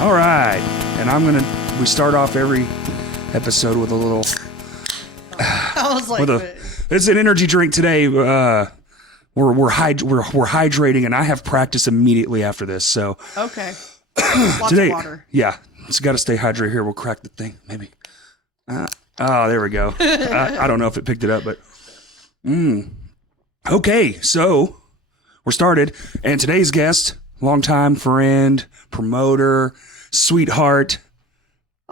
All right, and we start off every episode with a little. I was like, it's an energy drink today. We're hydrating, and I have practice immediately after this. So okay, lots today, of water. Yeah, it's got to stay hydrated here. We'll crack the thing, maybe. There we go. I don't know if it picked it up, but okay. So we're started, and today's guest, longtime friend, promoter, sweetheart,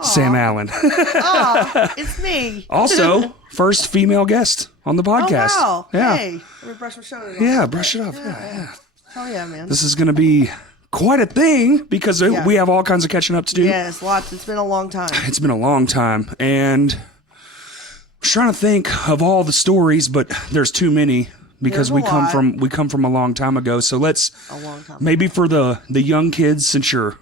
Sam Allen. It's me. Also, first female guest on the podcast. Oh, wow. Yeah. Hey, let me brush my shoulders off. Yeah, brush it off. Yeah. Oh, yeah, man. This is going to be quite a thing because we have all kinds of catching up to do. Yes, lots. It's been a long time. It's been a long time. And I was trying to think of all the stories, but there's too many because we come from a long time ago. So let's maybe for the young kids, since you're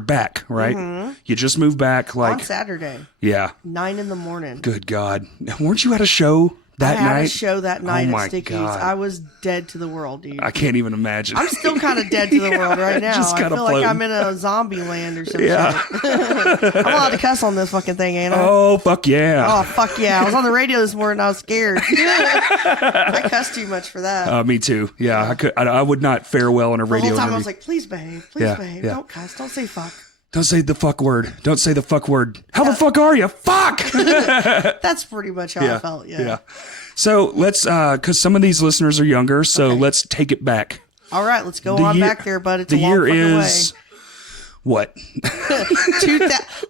back, right? Mm-hmm. You just moved back on Saturday. Yeah. 9 a.m. Good God. Weren't you at a show that night? I had a show that night at Sticky's. God. I was dead to the world, dude. I can't even imagine. I'm still kind of dead to the world right now. Just I feel floating. like I'm in a zombie land or something. Yeah. I'm allowed to cuss on this fucking thing, ain't I? Oh, fuck yeah. Oh, fuck yeah. I was on the radio this morning. I was scared. I cussed too much for that. Me too. Yeah. I would not fare well in a radio The whole time interview. I was like, please, babe. Please, babe. Don't cuss. Don't say fuck. Don't say the fuck word. Don't say the fuck word. How the fuck are you? Fuck! That's pretty much how I felt, yeah. So let's, because some of these listeners are younger, so let's take it back. All right, let's go back there, bud. It's a long fucking is, what?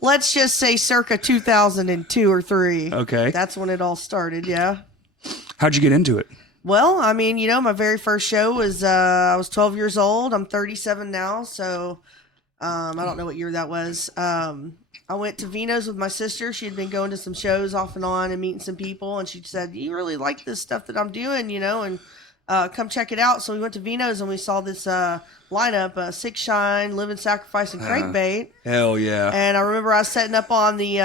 Let's just say circa 2002 or 3. Okay. That's when it all started, yeah. How'd you get into it? Well, I mean, my very first show was, I was 12 years old. I'm 37 now, so... I don't know what year that was. I went to Vino's with my sister. She had been going to some shows off and on and meeting some people. And she said, you really like this stuff that I'm doing, and come check it out. So we went to Vino's and we saw this lineup, Sick Shine, Live and Sacrifice, and Crankbait. Hell yeah. And I remember I was setting up on the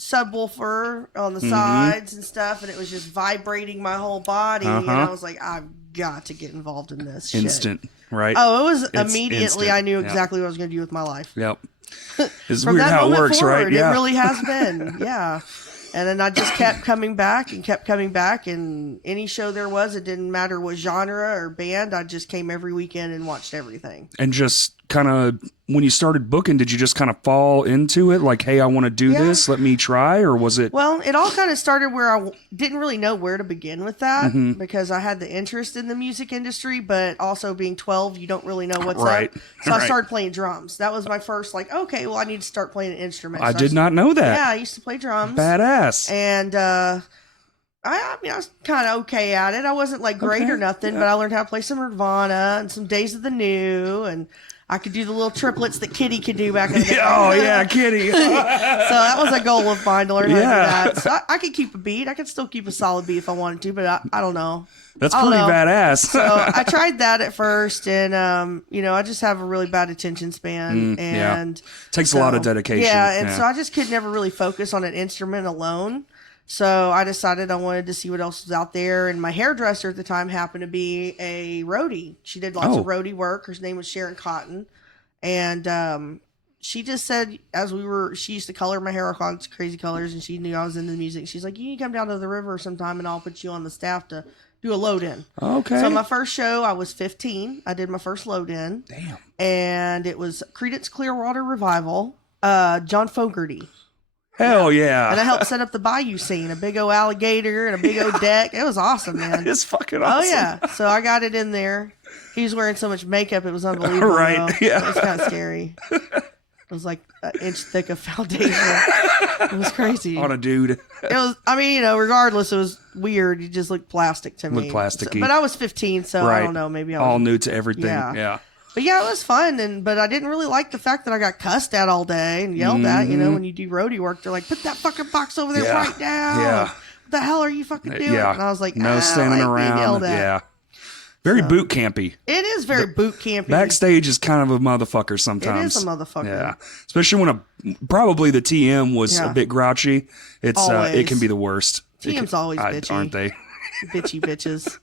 subwoofer on the sides and stuff. And it was just vibrating my whole body. And I was like, I've got to get involved in this Instant. shit. Right. Oh, it was immediately. Instant. I knew exactly what I was going to do with my life. Yep. It's weird how it works, forward, right? Yeah. It really has been. Yeah. And then I just kept coming back. And any show there was, it didn't matter what genre or band. I just came every weekend and watched everything. And just kind of, when you started booking, did you just kind of fall into it? Like, hey, I want to do this. Let me try. Or was it? Well, it all kind of started where I didn't really know where to begin with that because I had the interest in the music industry, but also being 12, you don't really know what's up. So I started playing drums. That was my first, okay, well, I need to start playing an instrument. I did not know that. Yeah, I used to play drums. Badass. And, I mean, I was kind of okay at it. I wasn't great or nothing, but I learned how to play some Nirvana and some Days of the New, and I could do the little triplets that Kitty could do back in the day. Oh, yeah, Kitty. So that was a goal of mine to learn how to do that. So I could keep a beat. I could still keep a solid beat if I wanted to, but I don't know. That's pretty badass. So I tried that at first, and, I just have a really bad attention span. And takes a lot of dedication. Yeah, and so I just could never really focus on an instrument alone. So I decided I wanted to see what else was out there. And my hairdresser at the time happened to be a roadie. She did lots of roadie work. Her name was Sharon Cotton. And she just said, she used to color my hair all crazy colors, and she knew I was into the music. She's like, you need to come down to the river sometime, and I'll put you on the staff to do a load in. Okay. So my first show, I was 15. I did my first load in. Damn. And it was Creedence Clearwater Revival, John Fogerty. Hell yeah. And I helped set up the bayou scene, a big old alligator and a big old deck. It was awesome, man. It's fucking awesome. Oh, yeah. So I got it in there. He was wearing so much makeup, it was unbelievable. Right, though. yeah. It was kind of scary. It was like an inch thick of foundation. It was crazy. On a dude. It was, regardless, it was weird. You just looked plastic to me. Looked plasticky. But I was 15, so I don't know. Maybe I was all new to everything. Yeah. But yeah, it was fun, but I didn't really like the fact that I got cussed at all day and yelled at. When you do roadie work, they're like, "Put that fucking box over there right now." Yeah. What the hell are you fucking doing? Yeah. And I was like, no standing around. Yelled at. Yeah. Very boot campy. It is very boot campy. Backstage is kind of a motherfucker sometimes. It is a motherfucker. Yeah. Especially when probably the TM was a bit grouchy. It can be the worst. TM's always bitchy. Aren't they? Bitchy bitches.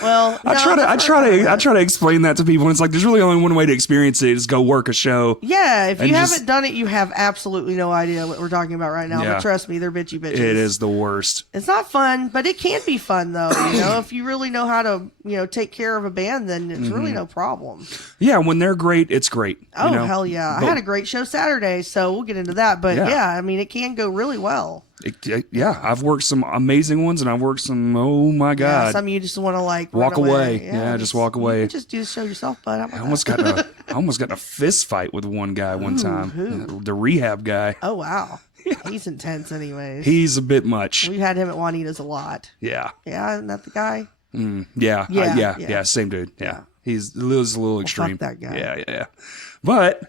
Well, no, I try to explain that to people. And it's like there's really only one way to experience it is go work a show. Yeah, if you haven't done it, you have absolutely no idea what we're talking about right now. Yeah. But trust me, they're bitchy bitches. It is the worst. It's not fun, but it can be fun though. If you really know how to, take care of a band, then it's really no problem. Yeah, when they're great, it's great. Oh, hell yeah. I had a great show Saturday, so we'll get into that. But yeah, I mean, it can go really well. I've worked some amazing ones, and I've worked some, oh my God. Yeah, some you just want to like walk run away. Yeah, just walk away. You just do the show yourself, bud. I almost got in a fist fight with one guy one time. Who? The rehab guy. Oh, wow. Yeah. He's intense anyways. He's a bit much. We had him at Juanita's a lot. Yeah. Yeah, isn't that the guy? Yeah, same dude. Yeah. He's a little extreme. Fuck that guy. Yeah. But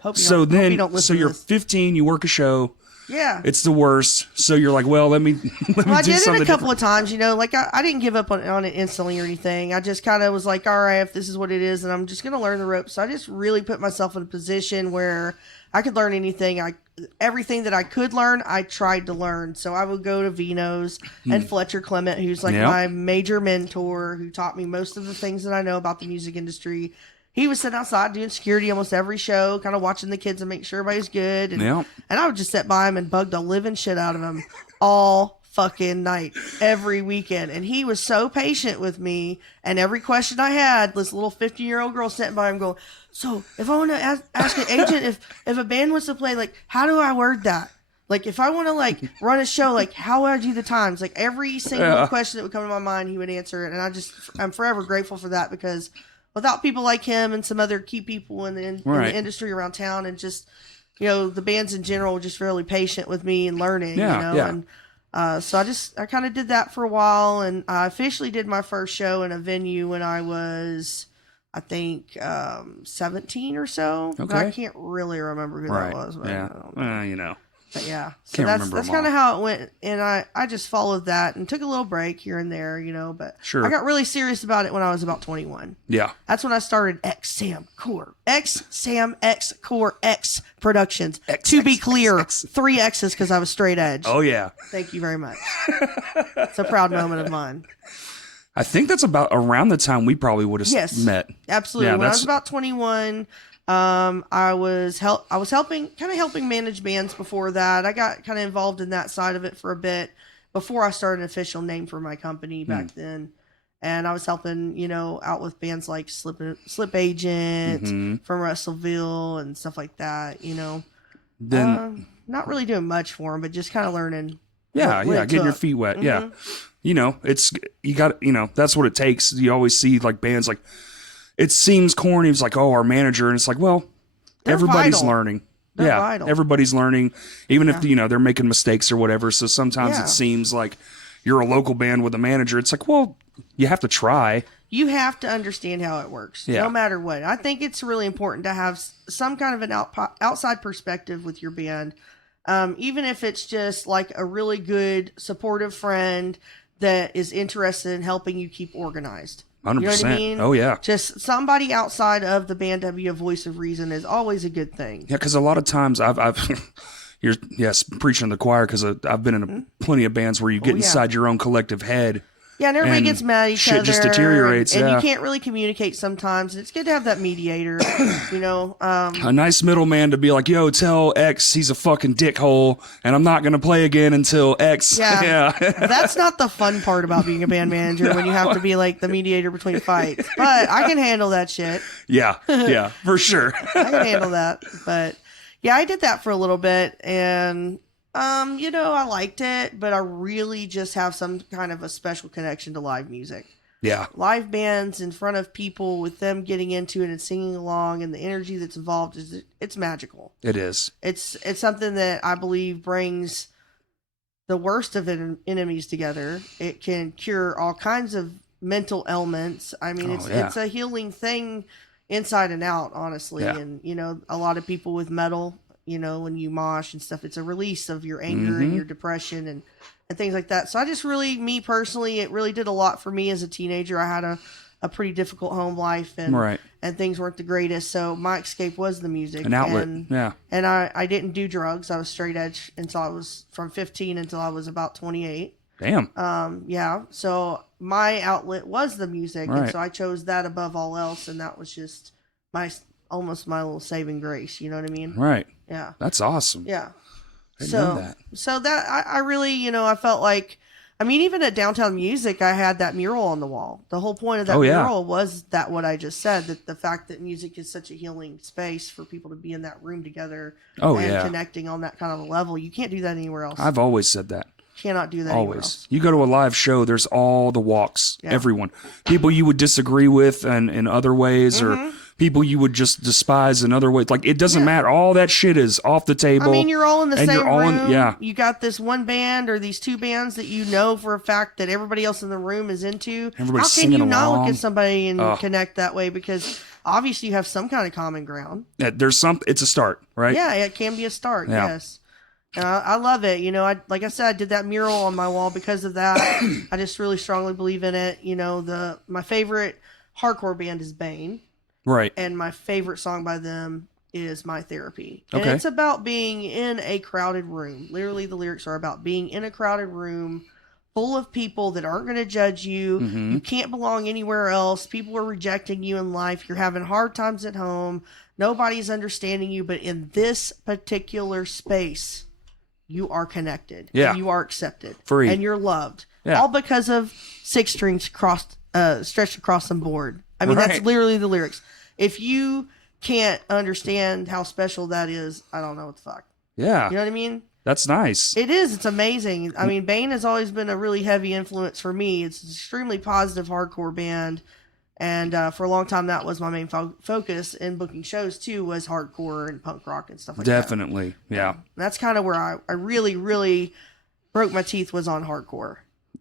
you're 15, you work a show. Yeah. It's the worst. So you're like, well, let me I do did something it a couple of times, like I didn't give up on it instantly or anything. I just kind of was like, all right, if this is what it is, then I'm just going to learn the ropes. So I just really put myself in a position where I could learn anything. Everything that I could learn, I tried to learn. So I would go to Vino's and Fletcher Clement, who's like my major mentor, who taught me most of the things that I know about the music industry. He was sitting outside doing security almost every show, kind of watching the kids and make sure everybody's good. And I would just sit by him and bug the living shit out of him all fucking night, every weekend. And he was so patient with me. And every question I had, this little 50-year-old girl sitting by him going, so if I want to ask an agent if a band wants to play, like, how do I word that? Like, if I want to, like, run a show, like, how would I do the times? Like, every single question that would come to my mind, he would answer it. And I'm forever grateful for that, because without people like him and some other key people in the industry around town, and just, the bands in general were just really patient with me and learning, And so I kind of did that for a while, and I officially did my first show in a venue when I was, I think, 17 or so. Okay. But I can't really remember who that was. But yeah. But yeah, so that's kind of how it went, and I just followed that and took a little break here and there, but I got really serious about it when I was about 21. Yeah. That's when I started Sam X Core X Productions. To be clear, 3 X's because I was straight edge. Oh, yeah. Thank you very much. It's a proud moment of mine. I think that's about around the time we probably would have met. Absolutely. Yeah, when I was about 21, I was helping manage bands before that. I got kind of involved in that side of it for a bit before I started an official name for my company back then. And I was helping, out with bands like Slip Agent from Russellville and stuff like that, Then not really doing much for them, but just kind of learning. Getting your feet wet. Yeah. That's what it takes. You always see like bands like, it seems corny. It's like, oh, our manager. And it's like, well, everybody's learning. They're vital. Everybody's learning, even if, they're making mistakes or whatever. So sometimes it seems like you're a local band with a manager. It's like, well, you have to try. You have to understand how it works, no matter what. I think it's really important to have some kind of an outside perspective with your band. Even if it's just like a really good supportive friend that is interested in helping you keep organized. 100%. You know what I mean? Oh, yeah. Just somebody outside of the band to be a voice of reason is always a good thing. Yeah, because a lot of times you're preaching to the choir, because I've been in plenty of bands where you get inside your own collective head. Yeah, and everybody gets mad at each other. Shit just deteriorates. And you can't really communicate sometimes. And it's good to have that mediator, a nice middleman to be like, yo, tell X he's a fucking dickhole, and I'm not going to play again until X. Yeah. That's not the fun part about being a band manager, when you have to be like the mediator between fights. But I can handle that shit. Yeah, for sure. I can handle that. But yeah, I did that for a little bit, and I liked it, but I really just have some kind of a special connection to live music. Yeah. Live bands in front of people, with them getting into it and singing along, and the energy that's involved, it's magical. It is. It's something that I believe brings the worst of enemies together. It can cure all kinds of mental ailments. I mean, it's a healing thing inside and out, honestly. Yeah. And, a lot of people with metal, when you mosh and stuff, it's a release of your anger and your depression and things like that. So I just really, me personally, it really did a lot for me as a teenager. I had a pretty difficult home life, and things weren't the greatest. So my escape was the music. An outlet. And I didn't do drugs. I was straight edge until I was from 15 until I was about 28. Damn. So my outlet was the music, Right. and so I chose that above all else, and that was just almost my little saving grace. You know what I mean? Right. Yeah. That's awesome. Yeah. I didn't know that. So that I really, I felt like, I mean, even at Downtown Music, I had that mural on the wall. The whole point of that mural was that what I just said, that the fact that music is such a healing space for people to be in that room together and connecting on that kind of a level. You can't do that anywhere else. I've always said that. Cannot do that anywhere else. You go to a live show, there's all the walks, everyone. People you would disagree with and in other ways, or people you would just despise in other ways. Like, it doesn't matter. All that shit is off the table. I mean, you're all in the same room. Yeah. You got this one band or these two bands that you know for a fact that everybody else in the room is into. Everybody's How can you singing not along. look at somebody and connect that way? Because obviously you have some kind of common ground. Yeah, it's a start, right? Yeah, it can be a start. Yeah. Yes. I love it. Like I said, I did that mural on my wall because of that. I just really strongly believe in it. My favorite hardcore band is Bane. Right. And my favorite song by them is My Therapy. And Okay. it's about being in a crowded room. Literally, the lyrics are about being in a crowded room full of people that aren't going to judge you. Mm-hmm. You can't belong anywhere else. People are rejecting you in life. You're having hard times at home. Nobody's understanding you. But in this particular space, you are connected. Yeah. And you are accepted. Free. And you're loved. Yeah. All because of 6 strings stretched across some board. I mean, that's literally the lyrics. If you can't understand how special that is, I don't know what the fuck. Yeah. You know what I mean? That's nice. It is. It's amazing. I mean, Bane has always been a really heavy influence for me. It's an extremely positive hardcore band. And for a long time, that was my main focus in booking shows, too, was hardcore and punk rock and stuff like that. Definitely. Yeah. And that's kind of where I really, really broke my teeth, was on hardcore.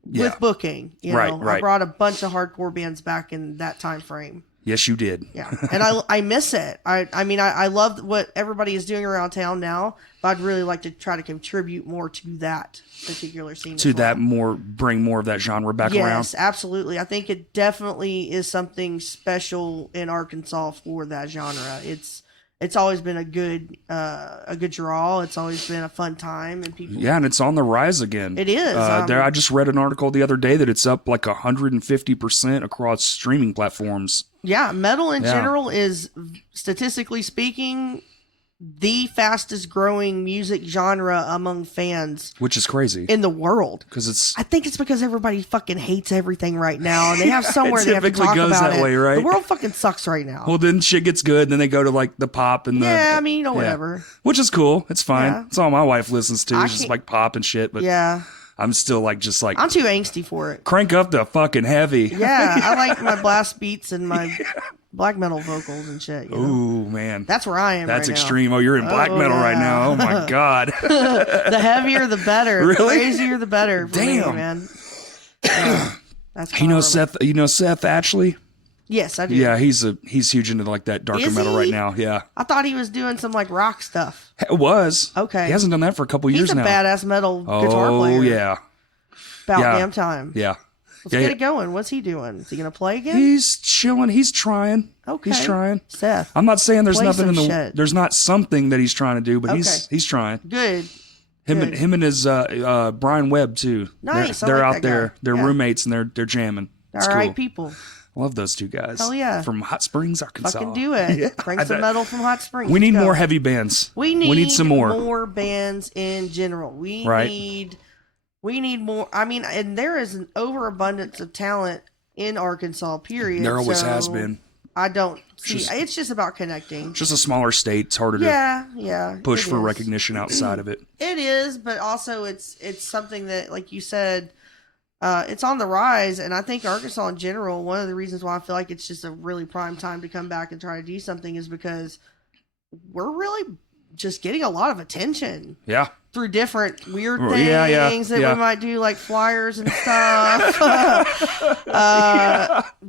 With booking. You know, I brought a bunch of hardcore bands back in that time frame. Yes, you did. Yeah. And I miss it. I mean, I love what everybody is doing around town now, but I'd really like to try to contribute more to that particular scene. Bring more of that genre back around. Yes, absolutely. I think it definitely is something special in Arkansas for that genre. It's always been a good draw. It's always been a fun time, and people. Yeah, and it's on the rise again. It is. I just read an article the other day that it's up like 150% across streaming platforms. Yeah, metal in general is, statistically speaking, the fastest growing music genre among fans, which is crazy in the world. Because I think it's because everybody fucking hates everything right now, and they have somewhere they have to talk goes about that it. way, right? The world fucking sucks right now. Well, then shit gets good, and then they go to like the pop and the I mean, whatever. Which is cool. It's fine. Yeah. It's all my wife listens to. It's just like pop and shit. But I'm still like I'm too angsty for it. Crank up the fucking heavy. Yeah, I like my blast beats and my black metal vocals and shit. Ooh, man. That's where I am. That's right extreme. now. Oh, you're in black metal right now. Oh my god. The heavier the better. Really? The crazier the better for me, man. Yeah, that's You know Seth Ashley? Yes, I do. Yeah, he's huge into like that darker metal right now. Yeah. I thought he was doing some like rock stuff. It was. Okay. He hasn't done that for a couple years now. He's a badass metal guitar player. Oh yeah. About damn time. Yeah. Let's get it going. What's he doing? Is he going to play again? He's chilling. He's trying. Okay. He's trying. Seth. I'm not saying there's play nothing in some the shit. there's not something that he's trying to do, but he's trying. Good. Him and his Brian Webb too. Nice. They're I like out that there. guy. They're roommates and they're jamming. It's All cool. right, people. Love those two guys. Hell yeah. From Hot Springs, Arkansas. Fucking do it. Yeah. Bring some metal from Hot Springs. We need Let's go. more heavy bands. We need some more. more bands in general. We need more. I mean, and there is an overabundance of talent in Arkansas, period. There always has been. I don't see. It's just about connecting. Just a smaller state. It's harder to push for recognition outside of it. It is, but also it's something that, like you said, it's on the rise. And I think Arkansas in general, one of the reasons why I feel like it's just a really prime time to come back and try to do something is because we're really just getting a lot of attention. Yeah. Through different weird things that we might do, like flyers and stuff.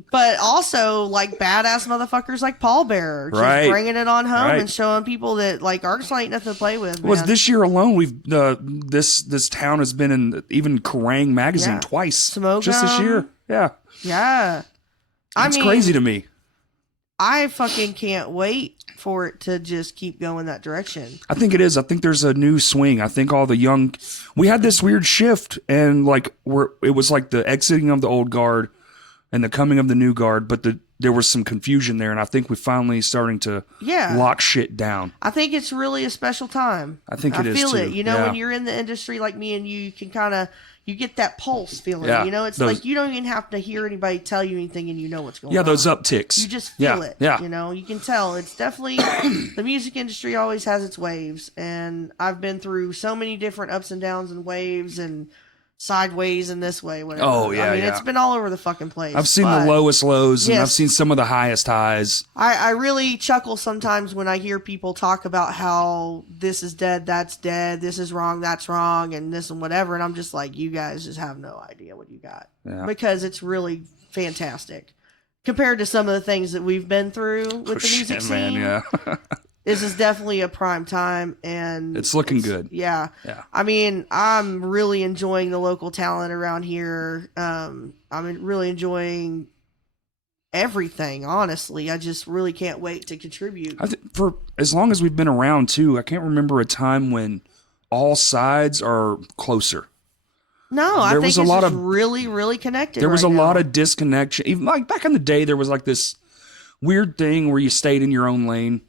But also like badass motherfuckers like Paul Bearer, just bringing it on home and showing people that like Arkansas ain't nothing to play with. Was this year alone? We've this town has been in even Kerrang magazine twice. Smoke just this year. Yeah. Yeah. It's crazy to me. I fucking can't wait for it to just keep going that direction. I think it is. I think there's a new swing. I think all the young, we had this weird shift, and like it was like the exiting of the old guard and the coming of the new guard, but there was some confusion there, and I think we're finally starting to lock shit down. I think it's really a special time. I think it is too. I feel it. You know, when you're in the industry like me and you can kind of, you get that pulse feeling. Yeah. You know, it's like you don't even have to hear anybody tell you anything and you know what's going on. Yeah, those upticks. You just feel it. Yeah. You know, you can tell. It's definitely, the music industry always has its waves. And I've been through so many different ups and downs and waves and sideways and this way, whatever. Oh, yeah, I mean, it's been all over the fucking place. I've seen the lowest lows, and I've seen some of the highest highs. I really chuckle sometimes when I hear people talk about how this is dead, that's dead, this is wrong, that's wrong, and this and whatever, and I'm just like, you guys just have no idea what you got. Yeah. Because it's really fantastic. Compared to some of the things that we've been through with the music scene. Man, yeah. This is definitely a prime time, and it's looking good. Yeah. I mean, I'm really enjoying the local talent around here. I'm really enjoying everything, honestly. I just really can't wait to contribute. For as long as we've been around, too, I can't remember a time when all sides are closer. No, I think it's just really, really connected. There was a lot of disconnection. Even like back in the day, there was like this weird thing where you stayed in your own lane.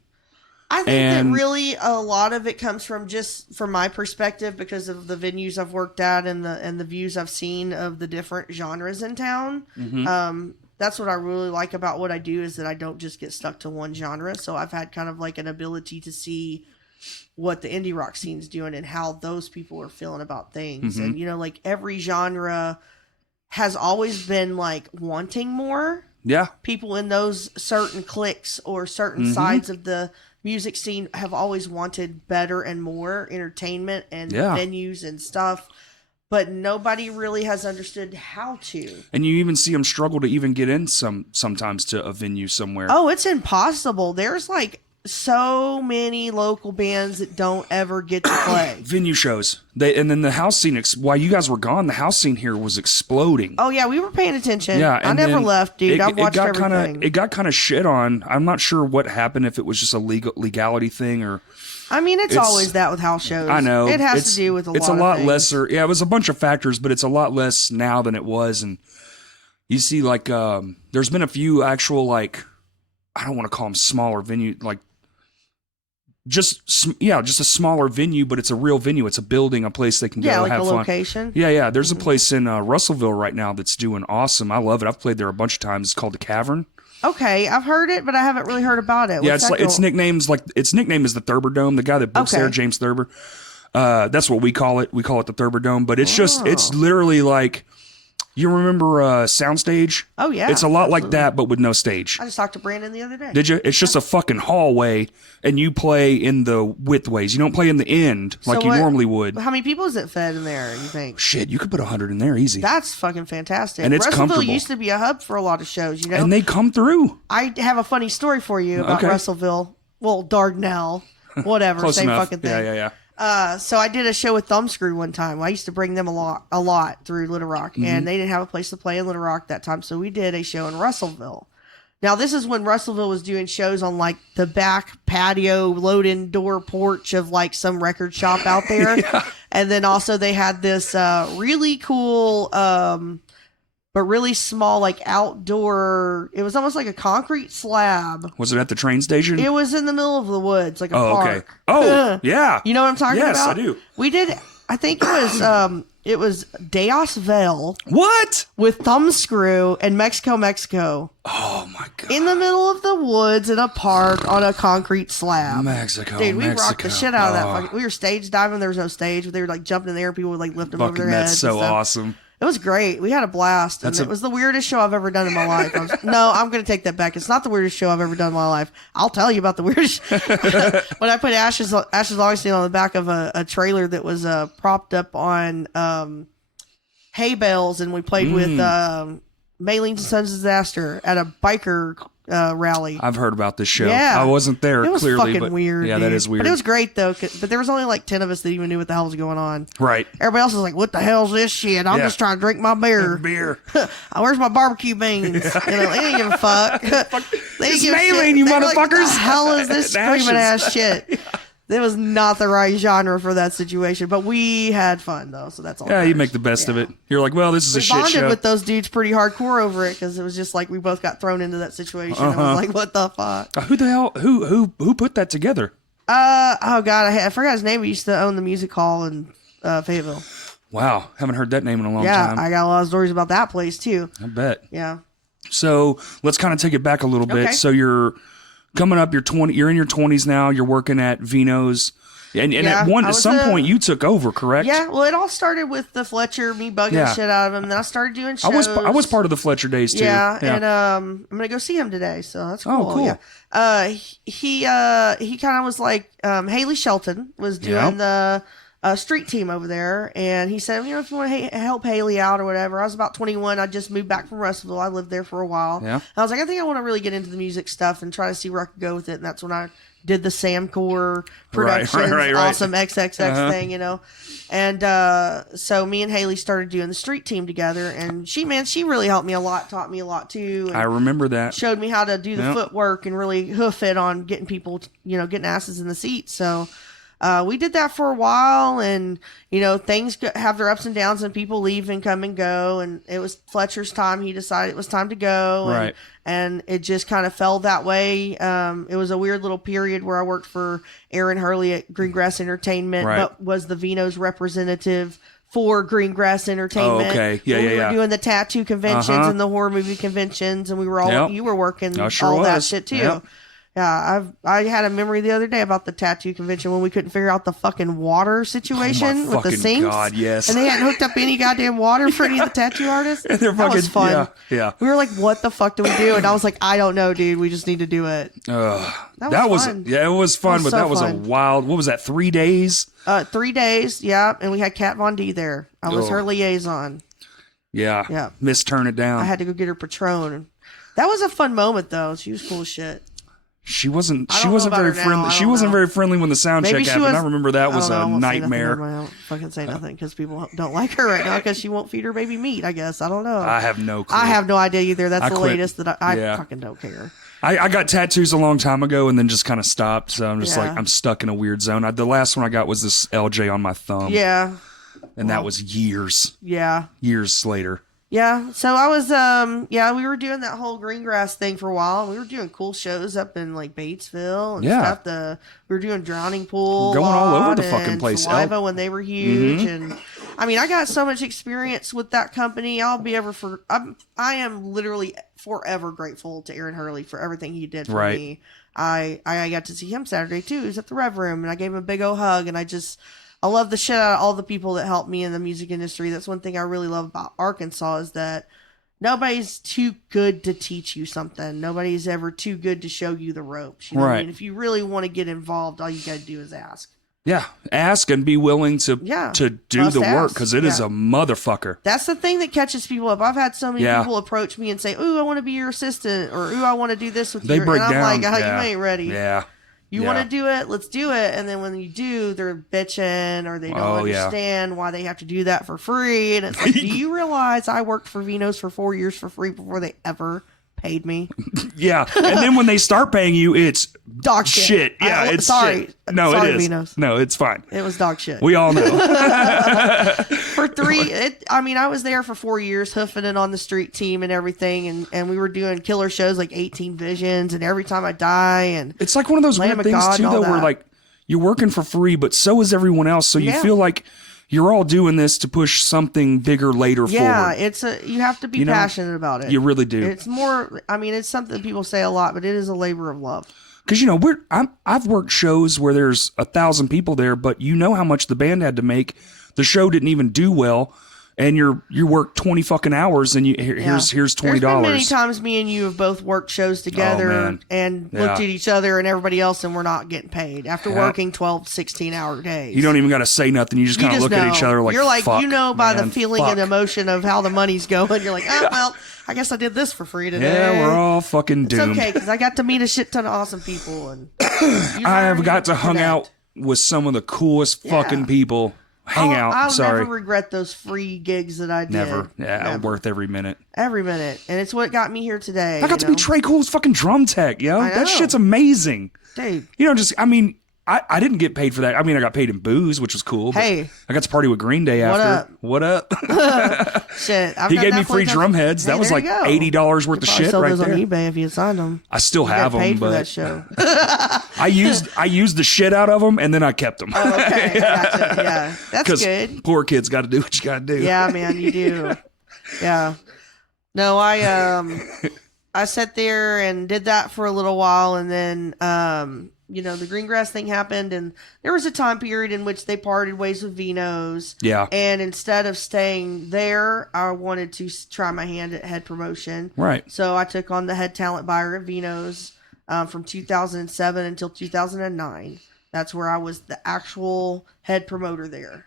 I think that really a lot of it comes from just from my perspective because of the venues I've worked at and the views I've seen of the different genres in town. Mm-hmm. That's what I really like about what I do is that I don't just get stuck to one genre. So I've had kind of like an ability to see what the indie rock scene's doing and how those people are feeling about things. Mm-hmm. And, you know, like every genre has always been like wanting more. Yeah. People in those certain cliques or certain sides of the music scene have always wanted better and more entertainment and venues and stuff, but nobody really has understood how to. And you even see them struggle to even get in sometimes to a venue somewhere. Oh, it's impossible. There's like so many local bands that don't ever get to play venue shows. And then the house scene, while you guys were gone, the house scene here was exploding. Oh yeah, we were paying attention. Yeah, I never left, dude. I watched everything. It got kind of shit on. I'm not sure what happened, if it was just a legality thing or. I mean, it's always that with house shows. I know it has to do with it's a lot lesser. Yeah, it was a bunch of factors, but it's a lot less now than it was. And you see, like, there's been a few actual, like, I don't want to call them smaller venue, like. Just a smaller venue, but it's a real venue. It's a building, a place they can go have fun. Yeah, like a location. Yeah. There's a place in Russellville right now that's doing awesome. I love it. I've played there a bunch of times. It's called The Cavern. Okay, I've heard it, but I haven't really heard about it. What's its nickname is the Thurber Dome. The guy that books there, James Thurber. That's what we call it. We call it the Thurber Dome, but it's it's literally like. You remember Soundstage? Oh, yeah. It's a lot like that, but with no stage. I just talked to Brandon the other day. Did you? It's just a fucking hallway, and you play in the widthways. You don't play in the end like you normally would. How many people is it fed in there, you think? Shit, you could put 100 in there easy. That's fucking fantastic. And it's Russellville used to be a hub for a lot of shows, you know? And they come through. I have a funny story for you about Russellville. Well, Dardanelle. Whatever. Close same enough. Fucking thing. Yeah. So I did a show with Thumbscrew one time. I used to bring them a lot through Little Rock, and they didn't have a place to play in Little Rock that time, so we did a show in Russellville. Now, this is when Russellville was doing shows on, like, the back patio, load-in door porch of, like, some record shop out there. And then also they had this really cool, but really small, like, outdoor, it was almost like a concrete slab. Was it at the train station? It was in the middle of the woods, like a park. Okay. Oh, yeah. You know what I'm talking about? Yes, I do. We did, I think it was Deos Vale. What? With Thumbscrew and Mexico. Oh, my God. In the middle of the woods in a park on a concrete slab. Mexico. Dude, we rocked the shit out of that fucking, we were stage diving, there was no stage, but they were, like, jumping in the air, people would, like, lift them over their heads. That's so awesome. It was great. We had a blast. And it was the weirdest show I've ever done in my life. I'm going to take that back. It's not the weirdest show I've ever done in my life. I'll tell you about the weirdest. When I put Ashes Augustine on the back of a trailer that was propped up on hay bales, and we played with Maylene and Sons Disaster at a biker rally. I've heard about this show. Yeah. I wasn't there, it was clearly. fucking but weird. Yeah, dude. that is weird. But it was great, though. But there was only like 10 of us that even knew what the hell was going on. Right. Everybody else was like, what the hell's this shit? I'm just trying to drink my beer. Where's my barbecue beans? They didn't give a fuck. They it's Maylene, you motherfuckers. Like, what the hell is this screaming ass shit? It was not the right genre for that situation, but we had fun though, so that's all. Yeah, you make the best of it. You're like, well, this is a shit show. We bonded with those dudes pretty hardcore over it because it was just like we both got thrown into that situation. It was like, what the fuck? Who the hell? Who put that together? Oh god, I forgot his name. He used to own the music hall in Fayetteville. Wow, haven't heard that name in a long time. Yeah, I got a lot of stories about that place too. I bet. Yeah. So let's kind of take it back a little bit. Okay. So you're coming up. You're in your 20s now. You're working at Vino's. And at some point you took over, correct? Yeah, well, it all started with the Fletcher, me bugging the shit out of him. Then I started doing shows. I was part of the Fletcher days too. Yeah. And I'm gonna go see him today, so that's cool. Oh, cool. Yeah. He kind of was like Haley Shelton was doing the street team over there, and he said, if you want to help Haley out or whatever. I was about 21. I just moved back from Russellville. I lived there for a while. Yeah. I was like, I think I want to really get into the music stuff and try to see where I could go with it. And that's when I did the Samcore Productions awesome XXX thing, And so me and Haley started doing the street team together, and she really helped me a lot, taught me a lot too. And I remember that. showed me how to do the footwork and really hoof it on getting people, getting asses in the seats. So we did that for a while, and things have their ups and downs, and people leave and come and go. And it was Fletcher's time. He decided it was time to go, right? And it just kind of fell that way. It was a weird little period where I worked for Aaron Hurley at Greengrass Entertainment, but was the Vino's representative for Greengrass Entertainment. Oh, okay, yeah. We were doing the tattoo conventions and the horror movie conventions, and we were all you were working that shit too. Yep. Yeah, I had a memory the other day about the tattoo convention when we couldn't figure out the fucking water situation with the sinks. God, yes. And they hadn't hooked up any goddamn water for any of the tattoo artists. That was fun. Yeah. We were like, what the fuck do we do? And I was like, I don't know, dude. We just need to do it. That was fun. Yeah, it was fun, but that was a wild, what was that, 3 days? 3 days, yeah. And we had Kat Von D there. I was her liaison. Yeah. Yeah. Miss Turn It Down. I had to go get her Patron. That was a fun moment, though. She was cool as shit. She wasn't very friendly. She wasn't very friendly when the sound check happened. I remember that was a nightmare. I don't fucking say nothing because people don't like her right now because she won't feed her baby meat, I guess. I don't know. I have no clue. I have no idea either. That's the latest that I fucking don't care. I got tattoos a long time ago and then just kind of stopped. So I'm just like, I'm stuck in a weird zone. The last one I got was this LJ on my thumb. Yeah. And that was years. Yeah. Years later. Yeah, so I was, we were doing that whole Greengrass thing for a while. We were doing cool shows up in like Batesville and stuff. We were doing Drowning Pool, going all over the fucking place. Saliva when they were huge, and I mean, I got so much experience with that company. I am literally forever grateful to Aaron Hurley for everything he did for me. I got to see him Saturday too. He was at the Reve Room, and I gave him a big old hug, and I love the shit out of all the people that helped me in the music industry. That's one thing I really love about Arkansas is that nobody's too good to teach you something. Nobody's ever too good to show you the ropes. You know what I mean? If you really want to get involved, all you got to do is ask. Yeah. Ask and be willing to do the work because it is a motherfucker. That's the thing that catches people up. I've had so many people approach me and say, ooh, I want to be your assistant, or ooh, I want to do this with you. They break and I'm down. like, you ain't ready. Yeah. You want to do it? Let's do it. And then when you do, they're bitching or they don't understand why they have to do that for free. And it's like, do you realize I worked for Vino's for 4 years for free before they ever paid me? Yeah. And then when they start paying you, it's dog shit. Yeah, it's sorry. Shit. No, sorry, it is. Vino's. No, it's fine. It was dog shit. We all know. For I was there for 4 years, hoofing it on the street team and everything, and we were doing killer shows like 18 Visions and Every Time I Die, and it's like one of those weird things too, though, where like you're working for free, but so is everyone else. So you feel like you're all doing this to push something bigger later forward. Yeah, you have to be passionate about it. You really do. It's more, it's something people say a lot, but it is a labor of love. Because, I've worked shows where there's 1,000 people there, but you know how much the band had to make. The show didn't even do well. and you work 20 fucking hours, and here's $20. There's been many times me and you have both worked shows together and looked at each other and everybody else, and we're not getting paid after working 12, 16-hour days. You don't even got to say nothing. You just kind of look at each other like, you're like, fuck, you know, by man, the feeling and emotion of how the money's going. You're like, oh, well, I guess I did this for free today. Yeah, we're all fucking doomed. It's okay, because I got to meet a shit ton of awesome people. And I have got to hang out with some of the coolest fucking people. I'll never regret those free gigs that I did. Never. Worth every minute. Every minute. And it's what got me here today. I got to be Trey Cool's fucking drum tech, yo. That shit's amazing. Dude. I didn't get paid for that. I mean, I got paid in booze, which was cool. Hey. I got to party with Green Day after. What up? Shit. He gave me free drum heads. That was like $80 worth of shit right there. On eBay if you signed them. I still have them, for that show. I used the shit out of them, and then I kept them. Oh, okay. Gotcha. Yeah. That's good. Poor kids got to do what you got to do. Yeah, man, you do. Yeah. No, I sat there and did that for a little while, and then the green grass thing happened, and there was a time period in which they parted ways with Vino's. Yeah. And instead of staying there, I wanted to try my hand at head promotion. Right. So I took on the head talent buyer at Vino's from 2007 until 2009. That's where I was the actual head promoter there.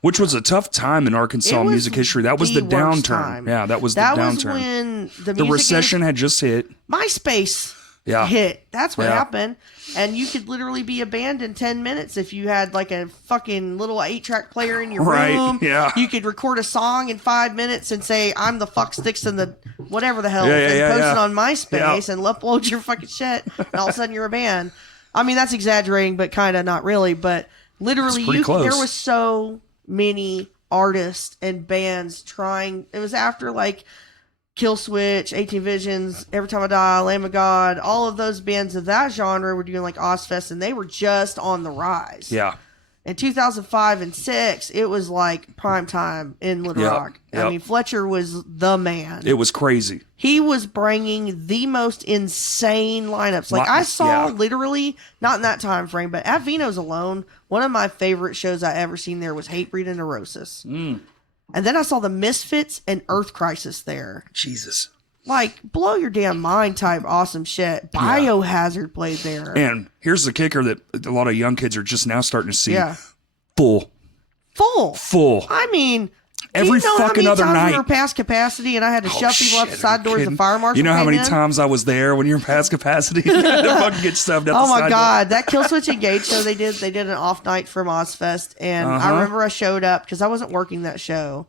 Which was a tough time in Arkansas music history. That was the downturn. Time. Yeah, that was the downturn. Was when the recession had just hit. MySpace hit. That's what happened. And you could literally be a band in 10 minutes if you had like a fucking little 8-track player in your room. Yeah. You could record a song in 5 minutes and say, I'm the fuck sticks in the whatever the hell, and post it on MySpace and upload your fucking shit. And all of a sudden you're a band. I mean, that's exaggerating, but kind of not really. But literally, there was so many artists and bands trying. It was after like Kill Switch, 18 Visions, Every Time I Die, Lamb of God, all of those bands of that genre were doing like Ozfest, and they were just on the rise. Yeah. In 2005 and 6, it was like prime time in Little Rock. I mean, Fletcher was the man. It was crazy. He was bringing the most insane lineups. Like I saw literally, not in that time frame, but at Vino's alone, one of my favorite shows I ever seen there was Hatebreed and Neurosis. And then I saw the Misfits and Earth Crisis there. Jesus. Like, blow your damn mind type awesome shit. Biohazard played there. And here's the kicker that a lot of young kids are just now starting to see. Yeah. Full. I mean, every fucking other night. We were past capacity and I had to shove people out the side doors of fire marshal. You know how many times I was there when you were past capacity? You had to fucking get stuffed out the side. Oh my God. That Kill Switch Engage show they did an off night from Ozfest. And I remember I showed up because I wasn't working that show.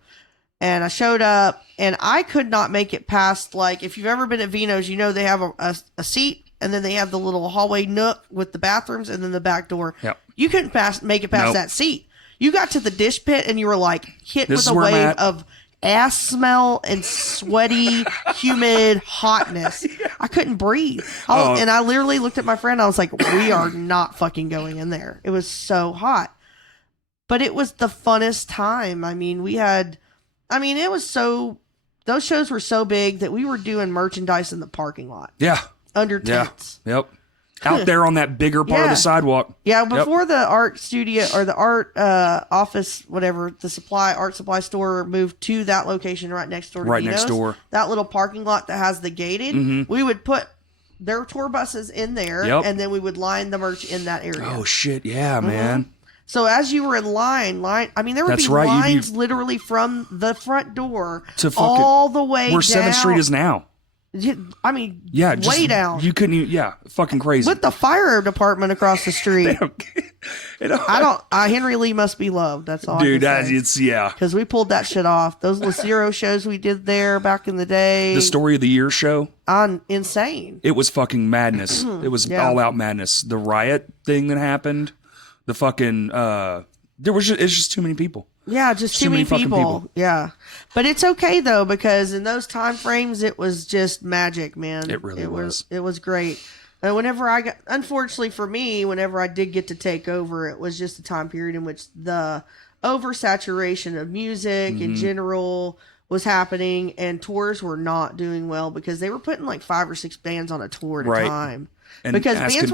And I showed up, and I could not make it past, like, if you've ever been at Vino's, you know they have a seat, and then they have the little hallway nook with the bathrooms, and then the back door. Yep. You couldn't make it past that seat. You got to the dish pit, and you were, like, hit with a wave of ass smell and sweaty, humid hotness. I couldn't breathe. And I literally looked at my friend, I was like, we are not fucking going in there. It was so hot. But it was the funnest time. I mean, it was those shows were so big that we were doing merchandise in the parking lot. Yeah. Under tents. Yeah. Yep. Out there on that bigger part of the sidewalk. Yeah. Before the art studio or the art office, whatever, the art supply store moved to that location right next door to Vino's, next door. That little parking lot that has the gated, we would put their tour buses in there and then we would line the merch in that area. Oh, shit. Yeah, man. So as you were in line, I mean, there would be lines literally from the front door to all the way where down. 7th Street is now. I mean, way down. You couldn't even, fucking crazy. With the fire department across the street. Henry Lee must be loved. That's all. Dude, it's because we pulled that shit off. Those Lucero shows we did there back in the day. The Story of the Year show. Insane. It was fucking madness. It was all out madness. The riot thing that happened. The fucking it's just too many people. Yeah, just too many people. Yeah. But it's okay though, because in those time frames it was just magic, man. It really was. It was great. Unfortunately for me, whenever I did get to take over, it was just a time period in which the oversaturation of music in general was happening, and tours were not doing well because they were putting like 5 or 6 bands on a tour at a time. And because bands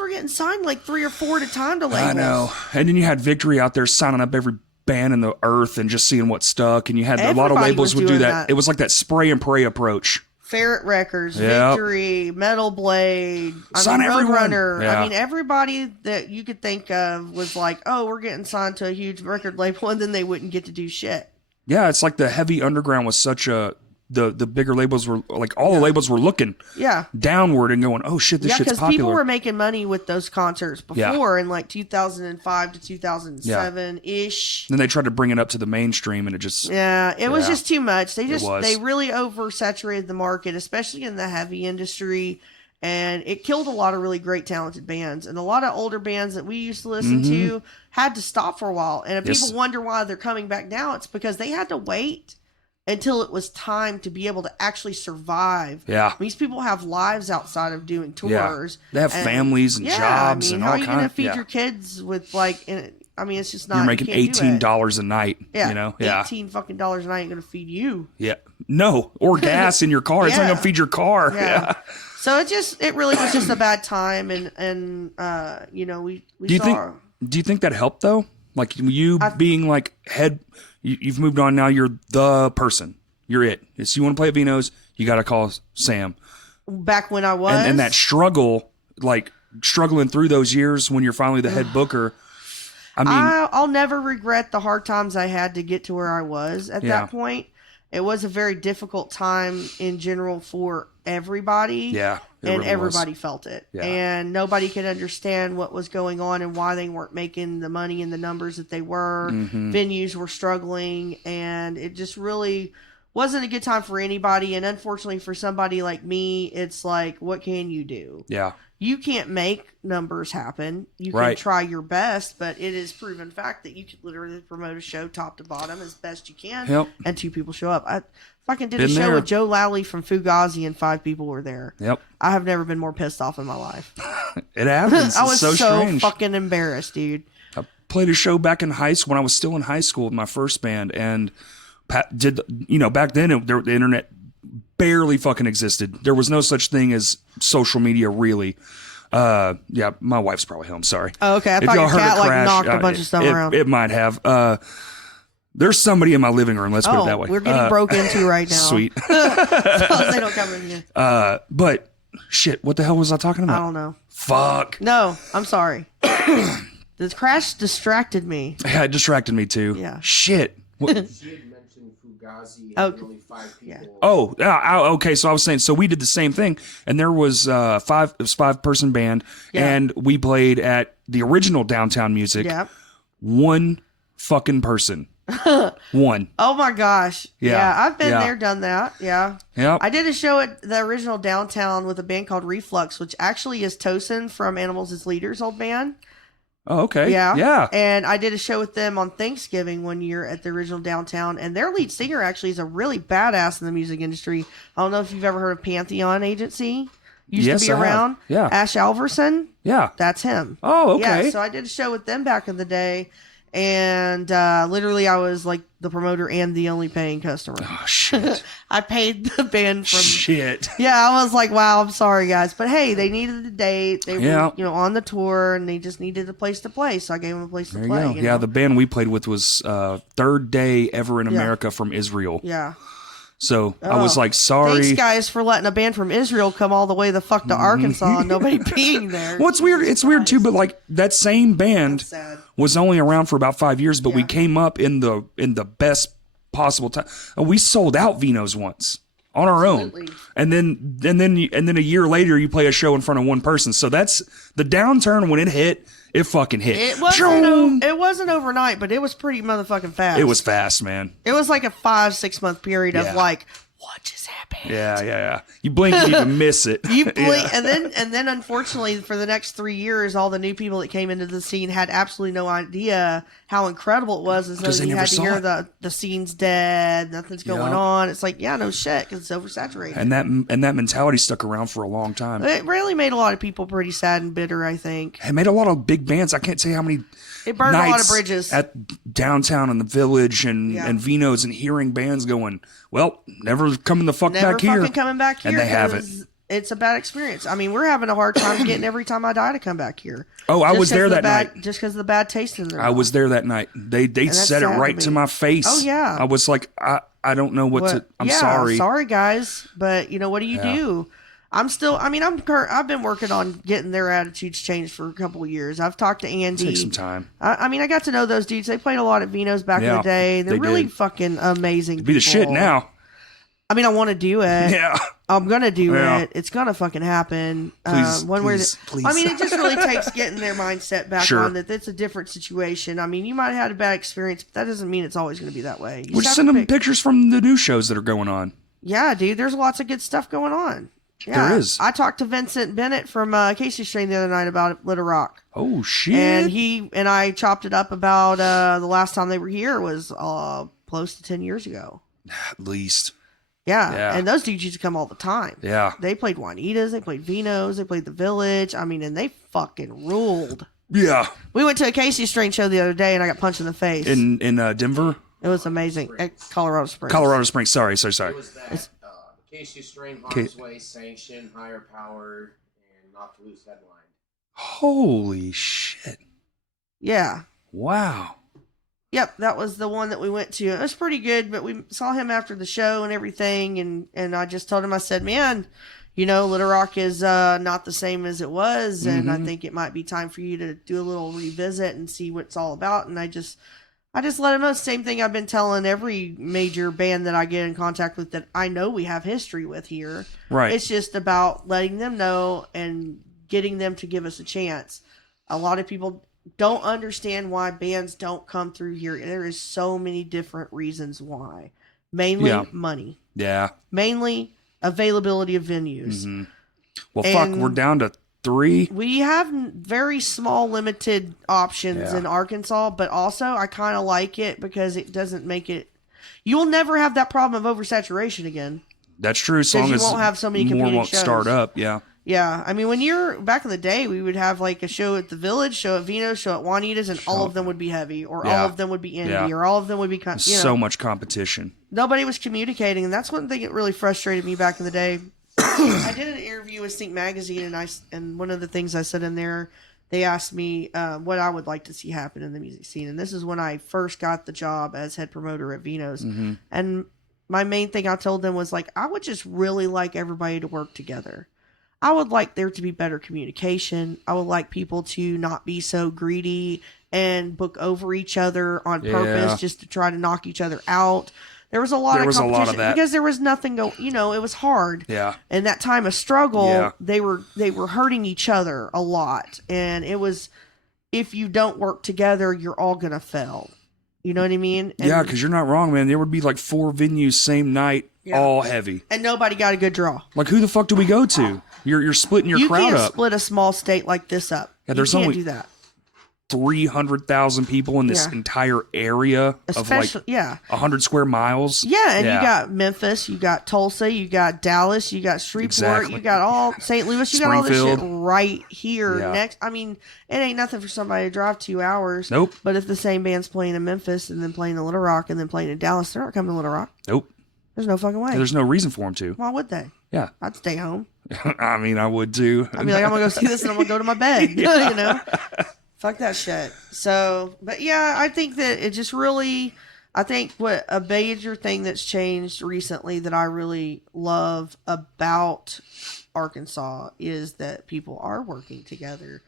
were getting signed like 3 or 4 at a time to labels. I know. And then you had Victory out there signing up every band in the earth and just seeing what stuck. And you had a lot of Everybody labels was would do doing that. that. It was like that spray and pray approach. Ferret Records, Yep. Victory, Metal Blade, Sign everyone. Roadrunner. Yeah. I mean, everybody that you could think of was like, oh, we're getting signed to a huge record label, and then they wouldn't get to do shit. Yeah, it's like the heavy underground was such a the bigger labels were like all the labels were looking downward and going, oh shit, this shit's popular. Because people were making money with those concerts before in like 2005 to 2007 ish. Then they tried to bring it up to the mainstream, and it just it was just too much. They really oversaturated the market, especially in the heavy industry. And it killed a lot of really great talented bands. And a lot of older bands that we used to listen to had to stop for a while. And if people wonder why they're coming back now, it's because they had to wait until it was time to be able to actually survive. Yeah. These people have lives outside of doing tours. They have families and jobs and all kinds. How are you going to feed your kids with like... I mean, it's just not... You're making $18 a night, you know? $18 fucking dollars a night ain't going to feed you. Yeah. No. Or gas in your car. It's not going to feed your car. Yeah. So it really was just a bad time, and you know, we saw... Do you think that helped, though? Like, you being like head... You've moved on now. You're the person. You're it. If you want to play at Vino's, you got to call Sam. Back when I was... And that struggle, like, struggling through those years when you're finally the head booker... I mean, I'll never regret the hard times I had to get to where I was at that point. It was a very difficult time in general for everybody. Yeah. And really everybody felt it. Yeah. And nobody could understand what was going on and why they weren't making the money and the numbers that they were. Venues were struggling, and it just really wasn't a good time for anybody. And unfortunately for somebody like me, it's like, what can you do? Yeah. You can't make numbers happen. You can try your best, but it is proven fact that you could literally promote a show top to bottom as best you can, and 2 people show up. I fucking did a show with Joe Lally from Fugazi, and 5 people were there. Yep. I have never been more pissed off in my life. It happens. I was so strange. Fucking embarrassed, dude. I played a show back in high school when I was still in high school with my first band, and back then the internet barely fucking existed. There was no such thing as social media, really. Yeah, my wife's probably home. Sorry. Oh, okay. I thought your cat knocked a bunch of stuff around. It might have. There's somebody in my living room. Let's put it that way. We're getting broke into right now. Sweet. They don't come in here. But shit, what the hell was I talking about? I don't know. Fuck. No, I'm sorry. The crash distracted me. Yeah, it distracted me too. Yeah. Shit. Fugazi and only 5 people. Okay. So I was saying, so we did the same thing, and there was 5-person band, and we played at the original Downtown Music. Yeah. 1 fucking person. 1. Oh my gosh. Yeah. I've been there, done that. Yeah. Yep. I did a show at the original Downtown with a band called Reflux, which actually is Tosin from Animals as Leaders' old band. Oh, okay. Yeah. Yeah. And I did a show with them on Thanksgiving one year at the original Downtown, and their lead singer actually is a really badass in the music industry. I don't know if you've ever heard of Pantheon Agency. Used to be around. Yeah. Ash Alverson. Yeah. That's him. Oh, okay. Yeah. So I did a show with them back in the day, and literally I was like the promoter and the only paying customer. Oh, shit. I paid the band from... Shit. Yeah, I was like, wow, I'm sorry, guys. But hey, they needed a date. They were, on the tour, and they just needed a place to play. So I gave them a place to play. You know? The band we played with was Third Day Ever in America from Israel. Yeah. So I was like, sorry. Thanks, guys, for letting a band from Israel come all the way the fuck to Arkansas and nobody being there. Well, it's weird. It's weird, too, but like that same band was only around for about 5 years, but we came up in the best possible time. We sold out Vino's once on our own, and then a year later you play a show in front of 1 person. So that's the downturn. When it hit, it fucking hit. It wasn't overnight, but it was pretty motherfucking fast. It was fast, man. It was like a 5-6 month period of like, what just happened? Yeah. You blink and you can miss it. You blink, and then unfortunately for the next 3 years, all the new people that came into the scene had absolutely no idea how incredible it was, and so you had to hear the scene's dead, nothing's going on. It's like, no shit, because it's oversaturated. And that mentality stuck around for a long time. It really made a lot of people pretty sad and bitter, I think. It made a lot of big bands. I can't say how many. It burned a lot of bridges at Downtown and the Village and Vino's, and hearing bands going, well, never coming the fuck back here. Never fucking coming back here. And they have it. it's a bad experience. I mean, we're having a hard time getting Every Time I Die to come back here. Oh, I was there that night. Just because of the bad taste in their I was there that night. They said it right to my face. Oh, yeah. I was like, I don't know what to, I'm sorry. Sorry, guys. But, what do you do? I've been working on getting their attitudes changed for a couple of years. I've talked to Andy. Take some time. I got to know those dudes. They played a lot at Vino's back in the day. They're really fucking amazing. Be the shit now. I mean, I want to do it. Yeah. I'm going to do it. It's going to fucking happen. Please. I mean, it just really takes getting their mindset back on that it's a different situation. I mean, you might have had a bad experience, but that doesn't mean it's always going to be that way. We'll just send them pictures from the new shows that are going on. Yeah, dude. There's lots of good stuff going on. Yeah. There is. I talked to Vincent Bennett from Casey Strain the other night about Little Rock. Oh, shit. And he and I chopped it up about the last time they were here was close to 10 years ago. At least. Yeah, and those dudes used to come all the time. Yeah. They played Juanita's, they played Vino's, they played The Village. I mean, and they fucking ruled. Yeah. We went to a Casey Strain show the other day, and I got punched in the face. In Denver? It was amazing. At Colorado Springs. Colorado Springs, sorry. It was that Casey Strain, Harm's Way, sanctioned, higher powered, and not to lose headline. Holy shit. Yeah. Wow. Yep, that was the one that we went to. It was pretty good, but we saw him after the show and everything, and I just told him, I said, man, Little Rock is not the same as it was, and I think it might be time for you to do a little revisit and see what it's all about. And I just let him know the same thing I've been telling every major band that I get in contact with that I know we have history with here. Right. It's just about letting them know and getting them to give us a chance. A lot of people don't understand why bands don't come through here. There is so many different reasons why. Mainly money. Yeah. Mainly availability of venues. Well, fuck, we're down to 3. We have very small, limited options in Arkansas, but also I kind of like it because it doesn't make it. You will never have that problem of oversaturation again. That's true. As long as you won't have so many more won't shows. start up. Yeah. Yeah, I mean, when you're back in the day, we would have like a show at the Village, show at Vino's, show at Juanita's, and all of them would be heavy, or all of them would be indie, or all of them would be so much competition. Nobody was communicating, and that's one thing that really frustrated me back in the day. I did an interview with Sync Magazine, and one of the things I said in there, they asked me what I would like to see happen in the music scene, and this is when I first got the job as head promoter at Vino's, and my main thing I told them was like, I would just really like everybody to work together. I would like there to be better communication. I would like people to not be so greedy and book over each other on purpose just to try to knock each other out. There was a lot of competition because there was nothing it was hard. Yeah. And that time of struggle, they were hurting each other a lot. And it was, if you don't work together, you're all going to fail. You know what I mean? And because you're not wrong, man. There would be like 4 venues same night, all heavy. And nobody got a good draw. Like, who the fuck do we go to? You're splitting your crowd up. You can't split a small state like this up. Yeah, there's you can't only do that. 300,000 people in this entire area of like 100 square miles. Yeah, and you got Memphis, you got Tulsa, you got Dallas, you got Shreveport, you got all St. Louis, you got all this shit right here next. I mean, it ain't nothing for somebody to drive 2 hours. Nope. But if the same band's playing in Memphis and then playing in Little Rock and then playing in Dallas, they're not coming to Little Rock. Nope. There's no fucking way. There's no reason for them to. Why would they? Yeah. I'd stay home. I mean, I would too. I'd be like, I'm going to go see this and I'm going to go to my bed. You know? Fuck that shit. So, but yeah, I think that it just really, I think what a major thing that's changed recently that I really love about Arkansas is that people are working together.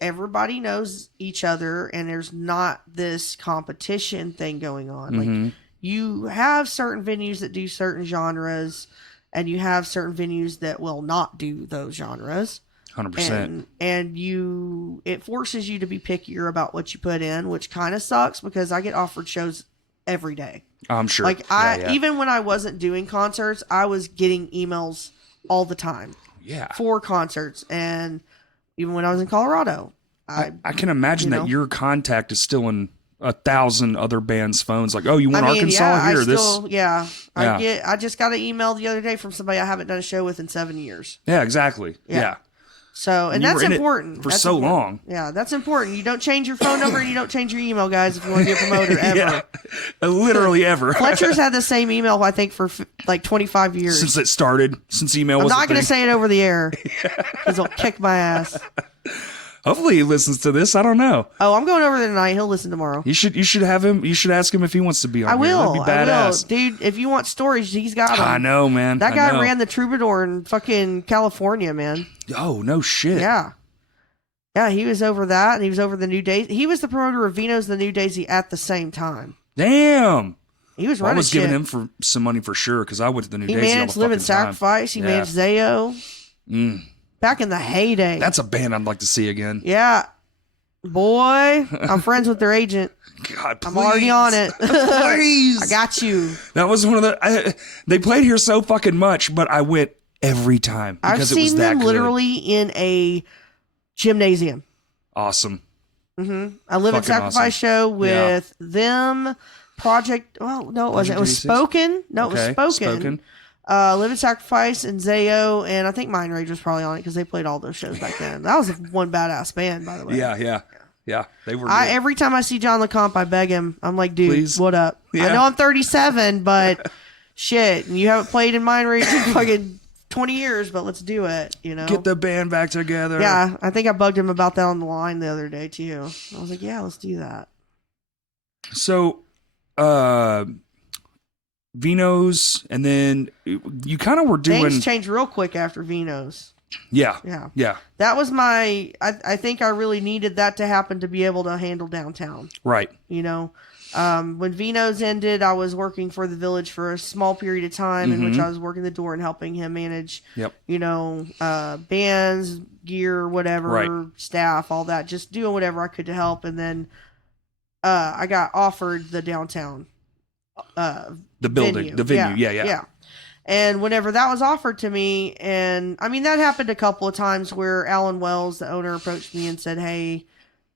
Everybody knows each other and there's not this competition thing going on. Like, you have certain venues that do certain genres and you have certain venues that will not do those genres. 100%. And it forces you to be pickier about what you put in, which kind of sucks because I get offered shows every day. I'm sure. Like even when I wasn't doing concerts, I was getting emails all the time. Yeah. For concerts. And even when I was in Colorado, I can imagine that your contact is still in 1,000 other bands' phones. Like, oh, you want Arkansas here? I just got an email the other day from somebody I haven't done a show with in 7 years. Yeah, exactly. Yeah. So, and that's important. For so long. Yeah, that's important. You don't change your phone number and you don't change your email, guys, if you want to be a promoter ever. Yeah, literally ever. Fletcher's had the same email, I think, for like 25 years. Since it started, since email was I'm not going to say it over the air because he'll kick my ass. Hopefully he listens to this. I don't know. Oh, I'm going over there tonight. He'll listen tomorrow. You should have him. You should ask him if he wants to be on. I will. Here. That'd be badass. Dude, if you want stories, he's got them. I know, man. That guy ran the Troubadour in fucking California, man. Oh, no shit. Yeah. Yeah, he was over that, and he was over the New Daisy. He was the promoter of Vino's the New Daisy at the same time. Damn. He was running I was giving him for some money for sure, because I went to the New Daisy all the fucking time. He managed Live and Sacrifice. He managed Zayo. Back in the heyday. That's a band I'd like to see again. Yeah. Boy, I'm friends with their agent. God, please. I'm already on it. Please. I got you. That was one of the... they played here so fucking much, but I went every time because it was that good. I've seen them literally in a gymnasium. Awesome. I Live and Sacrifice show with them. Project. Well, no, it wasn't. It was Spoken. No, it was Spoken. Live and Sacrifice and Zayo, and I think Mind Rage was probably on it because they played all those shows back then. That was one badass band, by the way. Yeah. They were. Every time I see John LeComp, I beg him. I'm like, dude, please. What up? Yeah. I know I'm 37, but shit, you haven't played in Mind Rage in fucking 20 years, but let's do it, you know? Get the band back together. Yeah, I think I bugged him about that on the line the other day, too. I was like, yeah, let's do that. So, Vino's, and then you kind of were doing... Things changed real quick after Vino's. Yeah. That was my... I think I really needed that to happen to be able to handle downtown. Right. You know? When Vino's ended, I was working for the Village for a small period of time in which I was working the door and helping him manage, you know, bands, gear, whatever, staff, all that, just doing whatever I could to help. And then I got offered the downtown the building, the venue. Yeah. And whenever that was offered to me, and I mean, that happened a couple of times where Alan Wells, the owner, approached me and said, hey,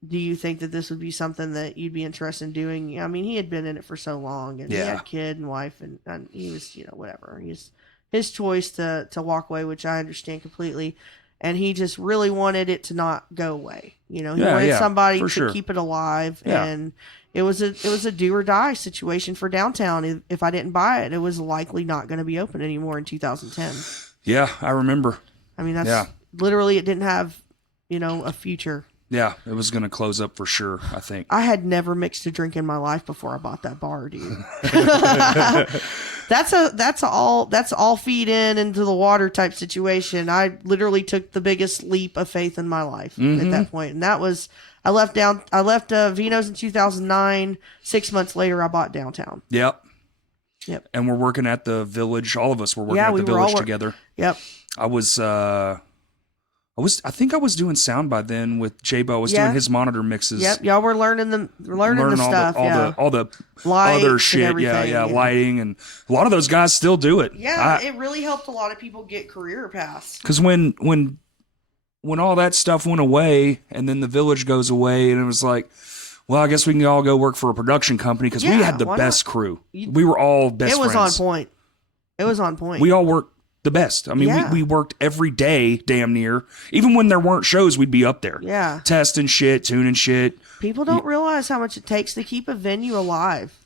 do you think that this would be something that you'd be interested in doing? I mean, he had been in it for so long, and he had a kid and wife, and he was, you know, whatever. His choice to walk away, which I understand completely. And he just really wanted it to not go away. You know, he wanted somebody to keep it alive. Yeah. And it was a do or die situation for downtown. If I didn't buy it, it was likely not going to be open anymore in 2010. Yeah, I remember. I mean, that's literally, it didn't have, you know, a future. Yeah, it was going to close up for sure, I think. I had never mixed a drink in my life before I bought that bar, dude. That's all feed into the water type situation. I literally took the biggest leap of faith in my life at that point. And that was, I left Vino's in 2009. 6 months later, I bought downtown. Yep. And we're working at the Village. All of us were working at the Village together. Yep. I think I was doing sound by then with J-Bo. I was doing his monitor mixes. Yep, y'all were learning the stuff. All the other shit. Lighting, and a lot of those guys still do it. Yeah, it really helped a lot of people get career paths. Because when all that stuff went away, and then the Village goes away, and it was like, well, I guess we can all go work for a production company because we had the best crew. We were all best friends. It was on point. We all worked the best. I mean, we worked every day, damn near. Even when there weren't shows, we'd be up there. Yeah. Testing shit, tuning shit. People don't realize how much it takes to keep a venue alive.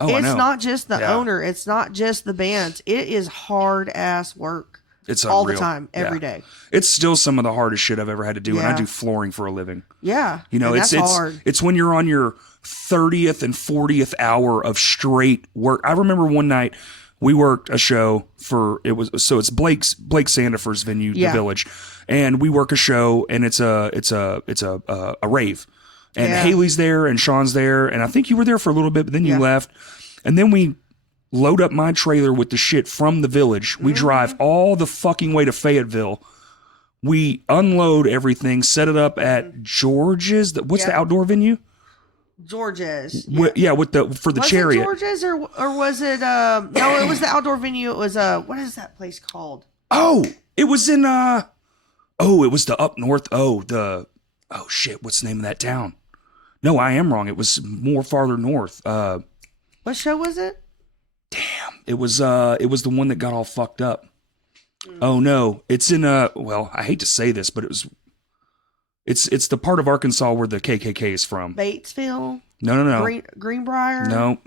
Oh, I know. It's not just the owner. It's not just the bands. It is hard ass work. It's all unreal. The time, every day. It's still some of the hardest shit I've ever had to do, and I do flooring for a living. Yeah. You know, it's hard. It's when you're on your 30th and 40th hour of straight work. I remember one night we worked a show it's Blake Sandifer's venue, the Village, and we work a show, and it's a rave, and Haley's there and Sean's there, and I think you were there for a little bit, but then you left, and then we load up my trailer with the shit from the Village. We drive all the fucking way to Fayetteville. We unload everything, set it up at George's. What's the outdoor venue? George's. With the chariot. Was it George's or was it no, it was the outdoor venue. It was what is that place called? Oh, it was in it was the up north. Shit, what's the name of that town? No, I am wrong. It was more farther north. What show was it? Damn. It was the one that got all fucked up. Oh no, it's in well, I hate to say this, but it's the part of Arkansas where the KKK is from. Batesville? No. Greenbrier? No.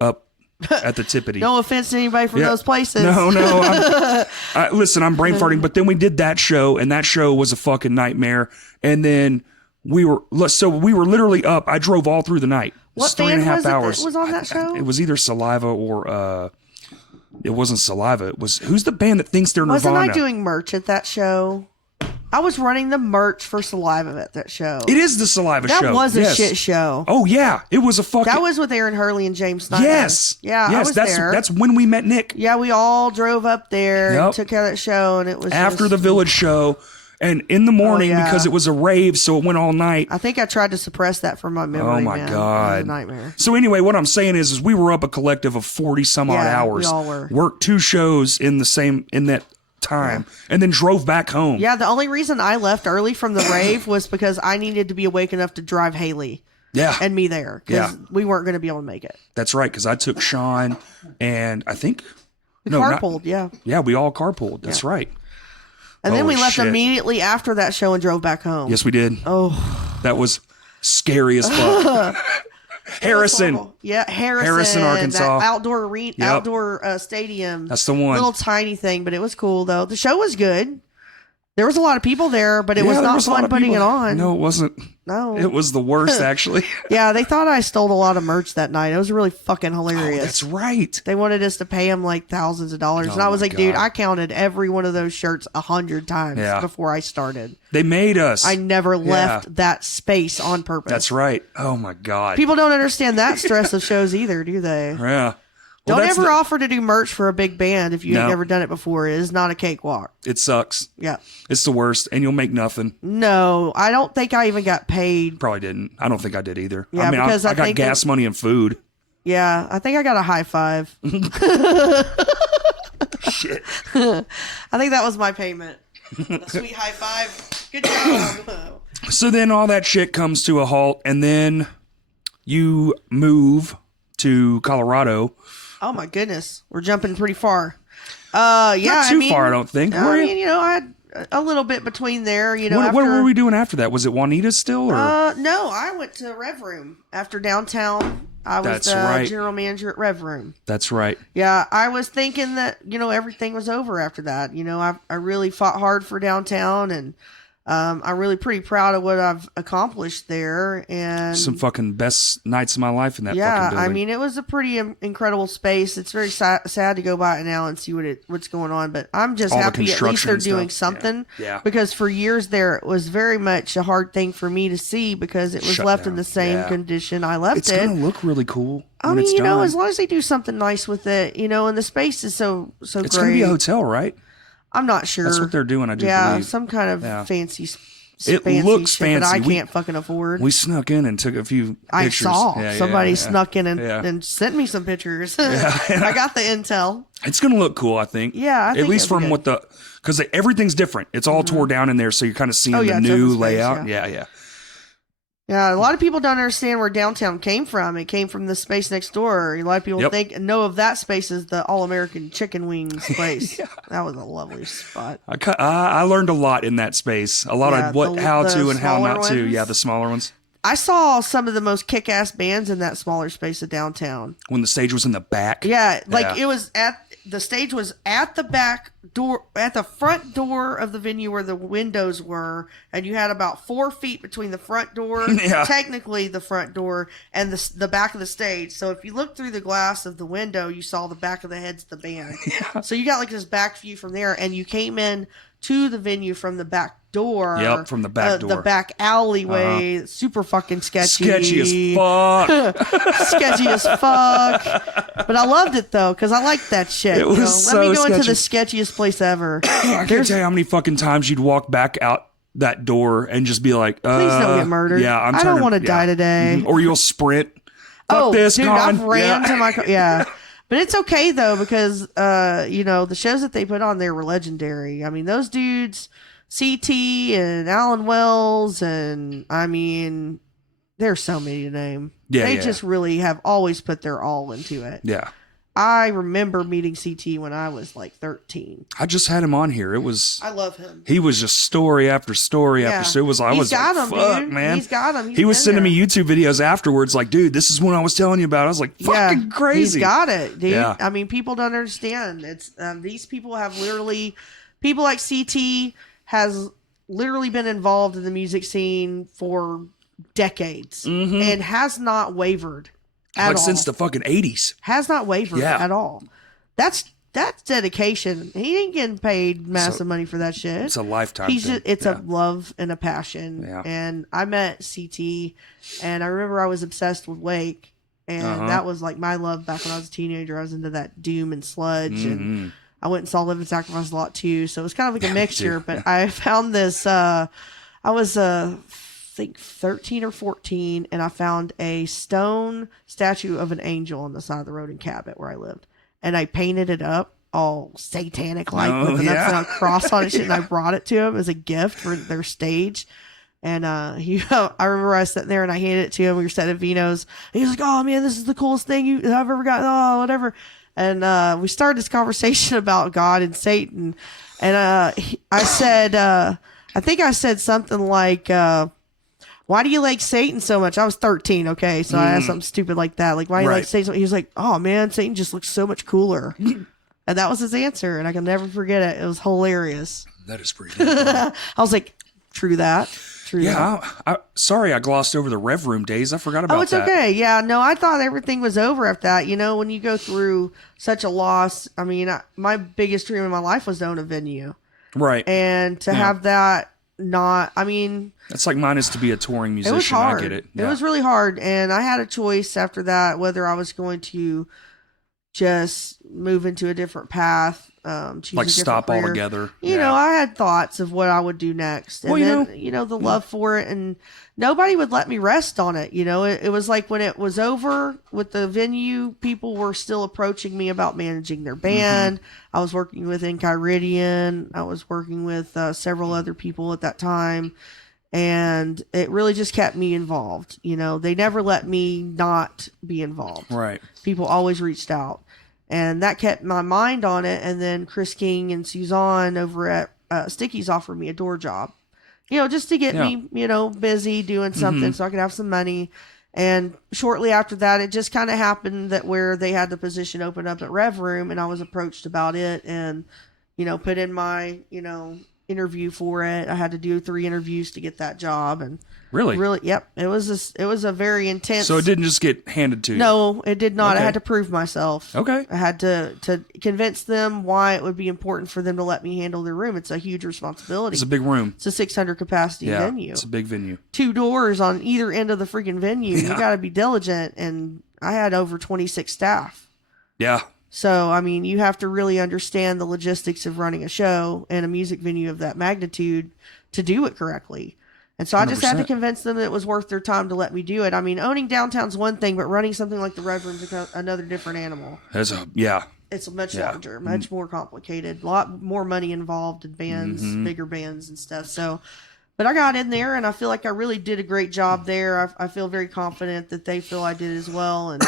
Up at the tippity. No offense to anybody from those places. No. Listen, I'm brain farting, but then we did that show, and that show was a fucking nightmare. And then we were literally up. I drove all through the night. What 3.5 hours. Was on that show? It was either Saliva or it wasn't Saliva. It was who's the band that thinks they're Nirvana? Wasn't I doing merch at that show? I was running the merch for Saliva at that show. It is the Saliva show. That was a shit show. Oh yeah, it was a fucking. That was with Aaron Hurley and James Snyder. Yes. Yeah, I was there. That's when we met Nick. Yeah, we all drove up there and took care of that show, and it was after the Village show, and in the morning because it was a rave, so it went all night. I think I tried to suppress that from my memory. Oh my god, it was a nightmare. So anyway, what I'm saying is we were up a collective of 40 some odd hours. We all were. Worked 2 shows in that time and then drove back home. Yeah, the only reason I left early from the rave was because I needed to be awake enough to drive Haley. Yeah. And me there. Because we weren't going to be able to make it. That's right, because I took Sean and I think... Carpooled, yeah. Yeah, we all carpooled. That's right. And then we left immediately after that show and drove back home. Yes, we did. Oh. That was scary as fuck. Harrison. Yeah, Harrison, Arkansas. That outdoor stadium. That's the one. Little tiny thing, but it was cool though. The show was good. There was a lot of people there, but it was not fun putting it on. No, it wasn't. No. It was the worst, actually. Yeah, they thought I stole a lot of merch that night. It was really fucking hilarious. Oh, that's right. They wanted us to pay them like thousands of dollars. And I was like, dude, I counted every one of those shirts 100 times before I started. They made us. I never left that space on purpose. That's right. Oh, my God. People don't understand that stress of shows either, do they? Yeah. Don't ever offer to do merch for a big band if you've never done it before. It is not a cakewalk. It sucks. Yeah. It's the worst, and you'll make nothing. No, I don't think I even got paid. Probably didn't. I don't think I did either. Yeah, I mean, I got gas money and food. Yeah, I think I got a high five. Shit. I think that was my payment. A sweet high five. Good job. So then all that shit comes to a halt, and then you move to Colorado. Oh my goodness, we're jumping pretty far. Not too far, I don't think. I mean, I had a little bit between there. What were we doing after that? Was it Juanita's still? Or? No, I went to Reve Room after downtown. I was the general manager at Reve Room. That's right. Yeah, I was thinking that everything was over after that. I really fought hard for downtown, and I'm really pretty proud of what I've accomplished there. And some fucking best nights of my life in that fucking building. I mean, it was a pretty incredible space. It's very sad to go by it now and see what's going on. But I'm just happy at least they're doing something. Yeah. Because for years there, it was very much a hard thing for me to see because it was left in the same condition I left it. It's going to look really cool. I mean, as long as they do something nice with it, and the space is so it's great. It's going to be a hotel, right? I'm not sure. That's what they're doing, I do believe. Some kind of fancy it looks shit fancy. that I can't fucking afford. We snuck in and took a few pictures. I saw somebody snuck in and sent me some pictures. I got the intel. It's going to look cool, I think. Yeah, I think at least from what because everything's different. It's all tore down in there, so you're kind of seeing the new layout. Yeah, a lot of people don't understand where downtown came from. It came from the space next door. A lot of people know of that space as the All-American Chicken Wings place. That was a lovely spot. I learned a lot in that space. A lot of how to and how not to. Yeah, the smaller ones. I saw some of the most kick-ass bands in that smaller space of downtown. When the stage was in the back? Yeah, it was the stage was at the back door, at the front door of the venue where the windows were, and you had about 4 feet between the front door, technically the front door, and the back of the stage. So if you looked through the glass of the window, you saw the back of the heads of the band. So you got like this back view from there, and you came in to the venue from the back door. Yep, from the back door. The back alleyway. Super fucking sketchy. Sketchy as fuck. Sketchy as fuck. But I loved it, though, because I liked that shit. It was so Let me go sketchy. into the sketchiest place ever. I can't tell you how many fucking times you'd walk back out that door and just be like, please don't get murdered. Yeah, I don't want to die today. Or you'll sprint. Fuck this, dude, Con. I've ran to my car. Yeah. But it's okay, though, because, the shows that they put on there were legendary. I mean, those dudes, CT and Alan Wells, and, I mean, there's so many to name. Yeah, they just really have always put their all into it. Yeah. I remember meeting CT when I was like 13. I just had him on here. I love him. He was just story after story after story. I was like, fuck, dude. man. He's got him. He was sending me YouTube videos afterwards like, dude, this is what I was telling you about. I was like, fucking crazy. He's got it, dude. Yeah. I mean, people don't understand. It's these people have literally, people like CT has literally been involved in the music scene for decades and has not wavered. Like since the fucking 80s. Has not wavered at all. That's dedication. He ain't getting paid massive money for that shit. It's a lifetime thing. It's a love and a passion. Yeah. And I met CT, and I remember I was obsessed with Wake, and that was like my love back when I was a teenager. I was into that doom and sludge, and I went and saw Live and Sacrifice a lot too. So it was kind of like a mixture. But I found this. I was I think 13 or 14, and I found a stone statue of an angel on the side of the road in Cabot where I lived, and I painted it up all satanic like with an upside down cross on it, shit, and I brought it to him as a gift for their stage. And I remember I sat there and I handed it to him. We were sitting at Vino's. And he was like, "Oh man, this is the coolest thing I've ever gotten." Oh, whatever. And we started this conversation about God and Satan. And I said, I think I said something like, "Why do you like Satan so much?" I was 13, okay? So I asked something stupid like that. Like, why do you like Satan so much? He was like, "Oh, man, Satan just looks so much cooler." And that was his answer, and I can never forget it. It was hilarious. That is pretty good. I was like, true that. True that. Sorry I glossed over the Rev Room days. I forgot about that. Oh, it's okay. Yeah, no, I thought everything was over after that. You know, when you go through such a loss, I mean, my biggest dream in my life was to own a venue. Right. And to have that that's like mine is to be a touring musician. It was hard. I get it. It was really hard. And I had a choice after that whether I was going to just move into a different path, choose like a different stop career. altogether. You know, I had thoughts of what I would do next. And then, the love for it, and nobody would let me rest on it. You know, it was like when it was over with the venue, people were still approaching me about managing their band. I was working with Enchiridion. I was working with several other people at that time. And it really just kept me involved. You know, they never let me not be involved. Right. People always reached out. And that kept my mind on it. And then Chris King and Suzanne over at Sticky's offered me a door job, just to get me, busy doing something so I could have some money. And shortly after that, it just kind of happened that where they had the position open up at Rev Room, and I was approached about it and, put in my, interview for it. I had to do 3 interviews to get that job. And really, yep. It was a very intense. So it didn't just get handed to you. No, it did not. Okay. I had to prove myself. Okay. I had to convince them why it would be important for them to let me handle their room. It's a huge responsibility. It's a big room. It's a 600 capacity venue. It's a big venue. 2 doors on either end of the freaking venue. You got to be diligent. And I had over 26 staff. Yeah. So, I mean, you have to really understand the logistics of running a show and a music venue of that magnitude to do it correctly. And so 100%. I just had to convince them that it was worth their time to let me do it. I mean, owning downtown's one thing, but running something like the Rev Room's another different animal. It's much larger, much more complicated, a lot more money involved in bands, bigger bands and stuff. So, but I got in there, and I feel like I really did a great job there. I feel very confident that they feel I did as well, and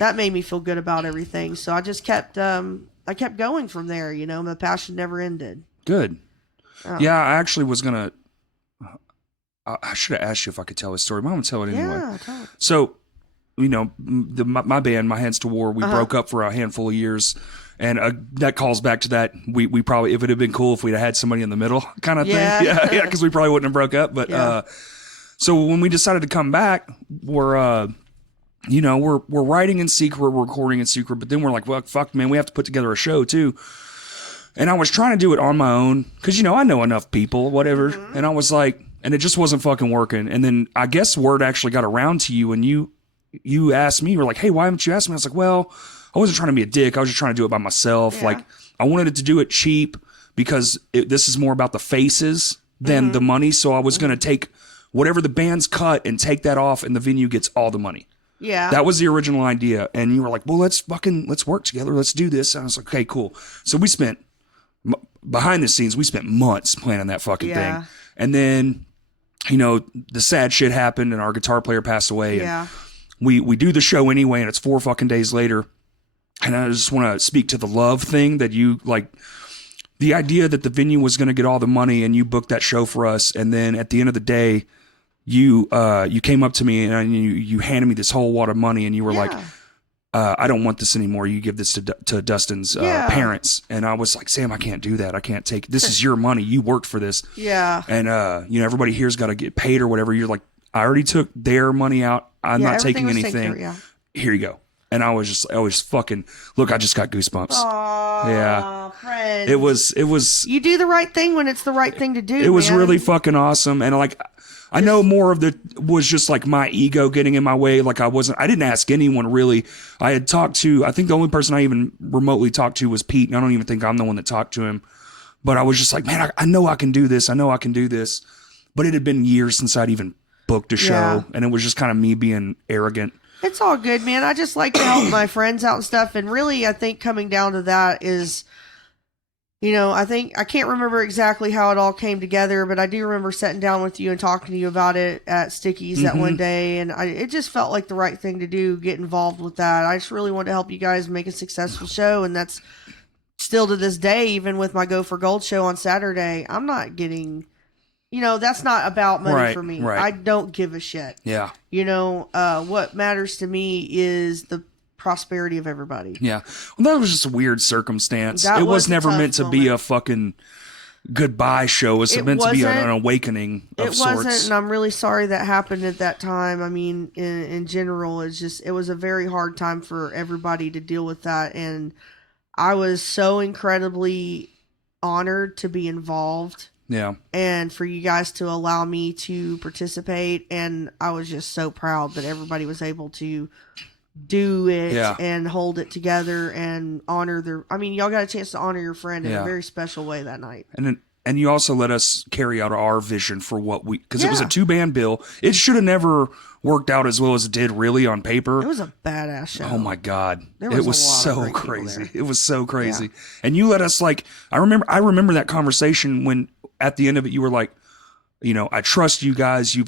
that made me feel good about everything. So I just kept going from there. My passion never ended. Good. Yeah, I actually was gonna. I should have asked you if I could tell this story, but I'm gonna tell it anyway. Yeah, tell it. So, my band, My Hands to War, we broke up for a handful of years. And that calls back to that. We probably, if it had been cool if we'd have had somebody in the middle kind of thing. Yeah, because we probably wouldn't have broke up. But so when we decided to come back, we're writing in secret, we're recording in secret. But then we're like, well, fuck, man, we have to put together a show too. And I was trying to do it on my own because I know enough people, whatever. And I was like, and it just wasn't fucking working. And then I guess word actually got around to you, and you asked me, you were like, hey, why haven't you asked me? I was like, well, I wasn't trying to be a dick. I was just trying to do it by myself. Yeah. Like, I wanted it to do it cheap because this is more about the faces than the money. So I was going to take whatever the band's cut and take that off, and the venue gets all the money. Yeah. That was the original idea. And you were like, well, let's work together. Let's do this. And I was like, okay, cool. So we spent, behind the scenes, we spent months planning that fucking thing. And then, the sad shit happened and our guitar player passed away. Yeah. And we do the show anyway, and it's 4 fucking days later. And I just want to speak to the love thing that you like. The idea that the venue was going to get all the money and you booked that show for us, and then at the end of the day, you came up to me and you handed me this whole wad of money, and you were like, I don't want this anymore. You give this to Dustin's parents. And I was like, Sam, I can't do that. I can't take this. Is your money. You worked for this. Yeah. And everybody here's got to get paid or whatever. You're like, I already took their money out. I'm not taking anything. Here you go. And I was fucking, look, I just got goosebumps. Aww, yeah. Friend. It was. You do the right thing when it's the right thing to do. It was really fucking awesome. And like, I know more of was just like my ego getting in my way. Like I didn't ask anyone really. I had talked to, I think the only person I even remotely talked to was Pete. And I don't even think I'm the one that talked to him. But I was just like, man, I know I can do this. I know I can do this. But it had been years since I'd even booked a show. Yeah. And it was just kind of me being arrogant. It's all good, man. I just like to help my friends out and stuff. And really, I think coming down to that is, I can't remember exactly how it all came together, but I do remember sitting down with you and talking to you about it at Sticky's that one day. And it just felt like the right thing to do, get involved with that. I just really wanted to help you guys make a successful show. And that's still to this day, even with my Go for Gold show on Saturday, I'm not getting... that's not about money for me. Right. I don't give a shit. Yeah. What matters to me is the prosperity of everybody. Yeah. Well, that was just a weird circumstance. It was never meant to be a fucking goodbye show. It was meant to be an awakening of sorts. It wasn't, and I'm really sorry that happened at that time. I mean, in general, it was a very hard time for everybody to deal with that. And I was so incredibly honored to be involved. Yeah. And for you guys to allow me to participate. And I was just so proud that everybody was able to do it and hold it together and honor y'all got a chance to honor your friend in a very special way that night. And you also let us carry out our vision for what because it was a 2-band bill. It should have never worked out as well as it did really on paper. It was a badass show. Oh my God. It was so crazy. It was so crazy. Yeah. And you let us I remember that conversation when at the end of it, you were like, I trust you guys. You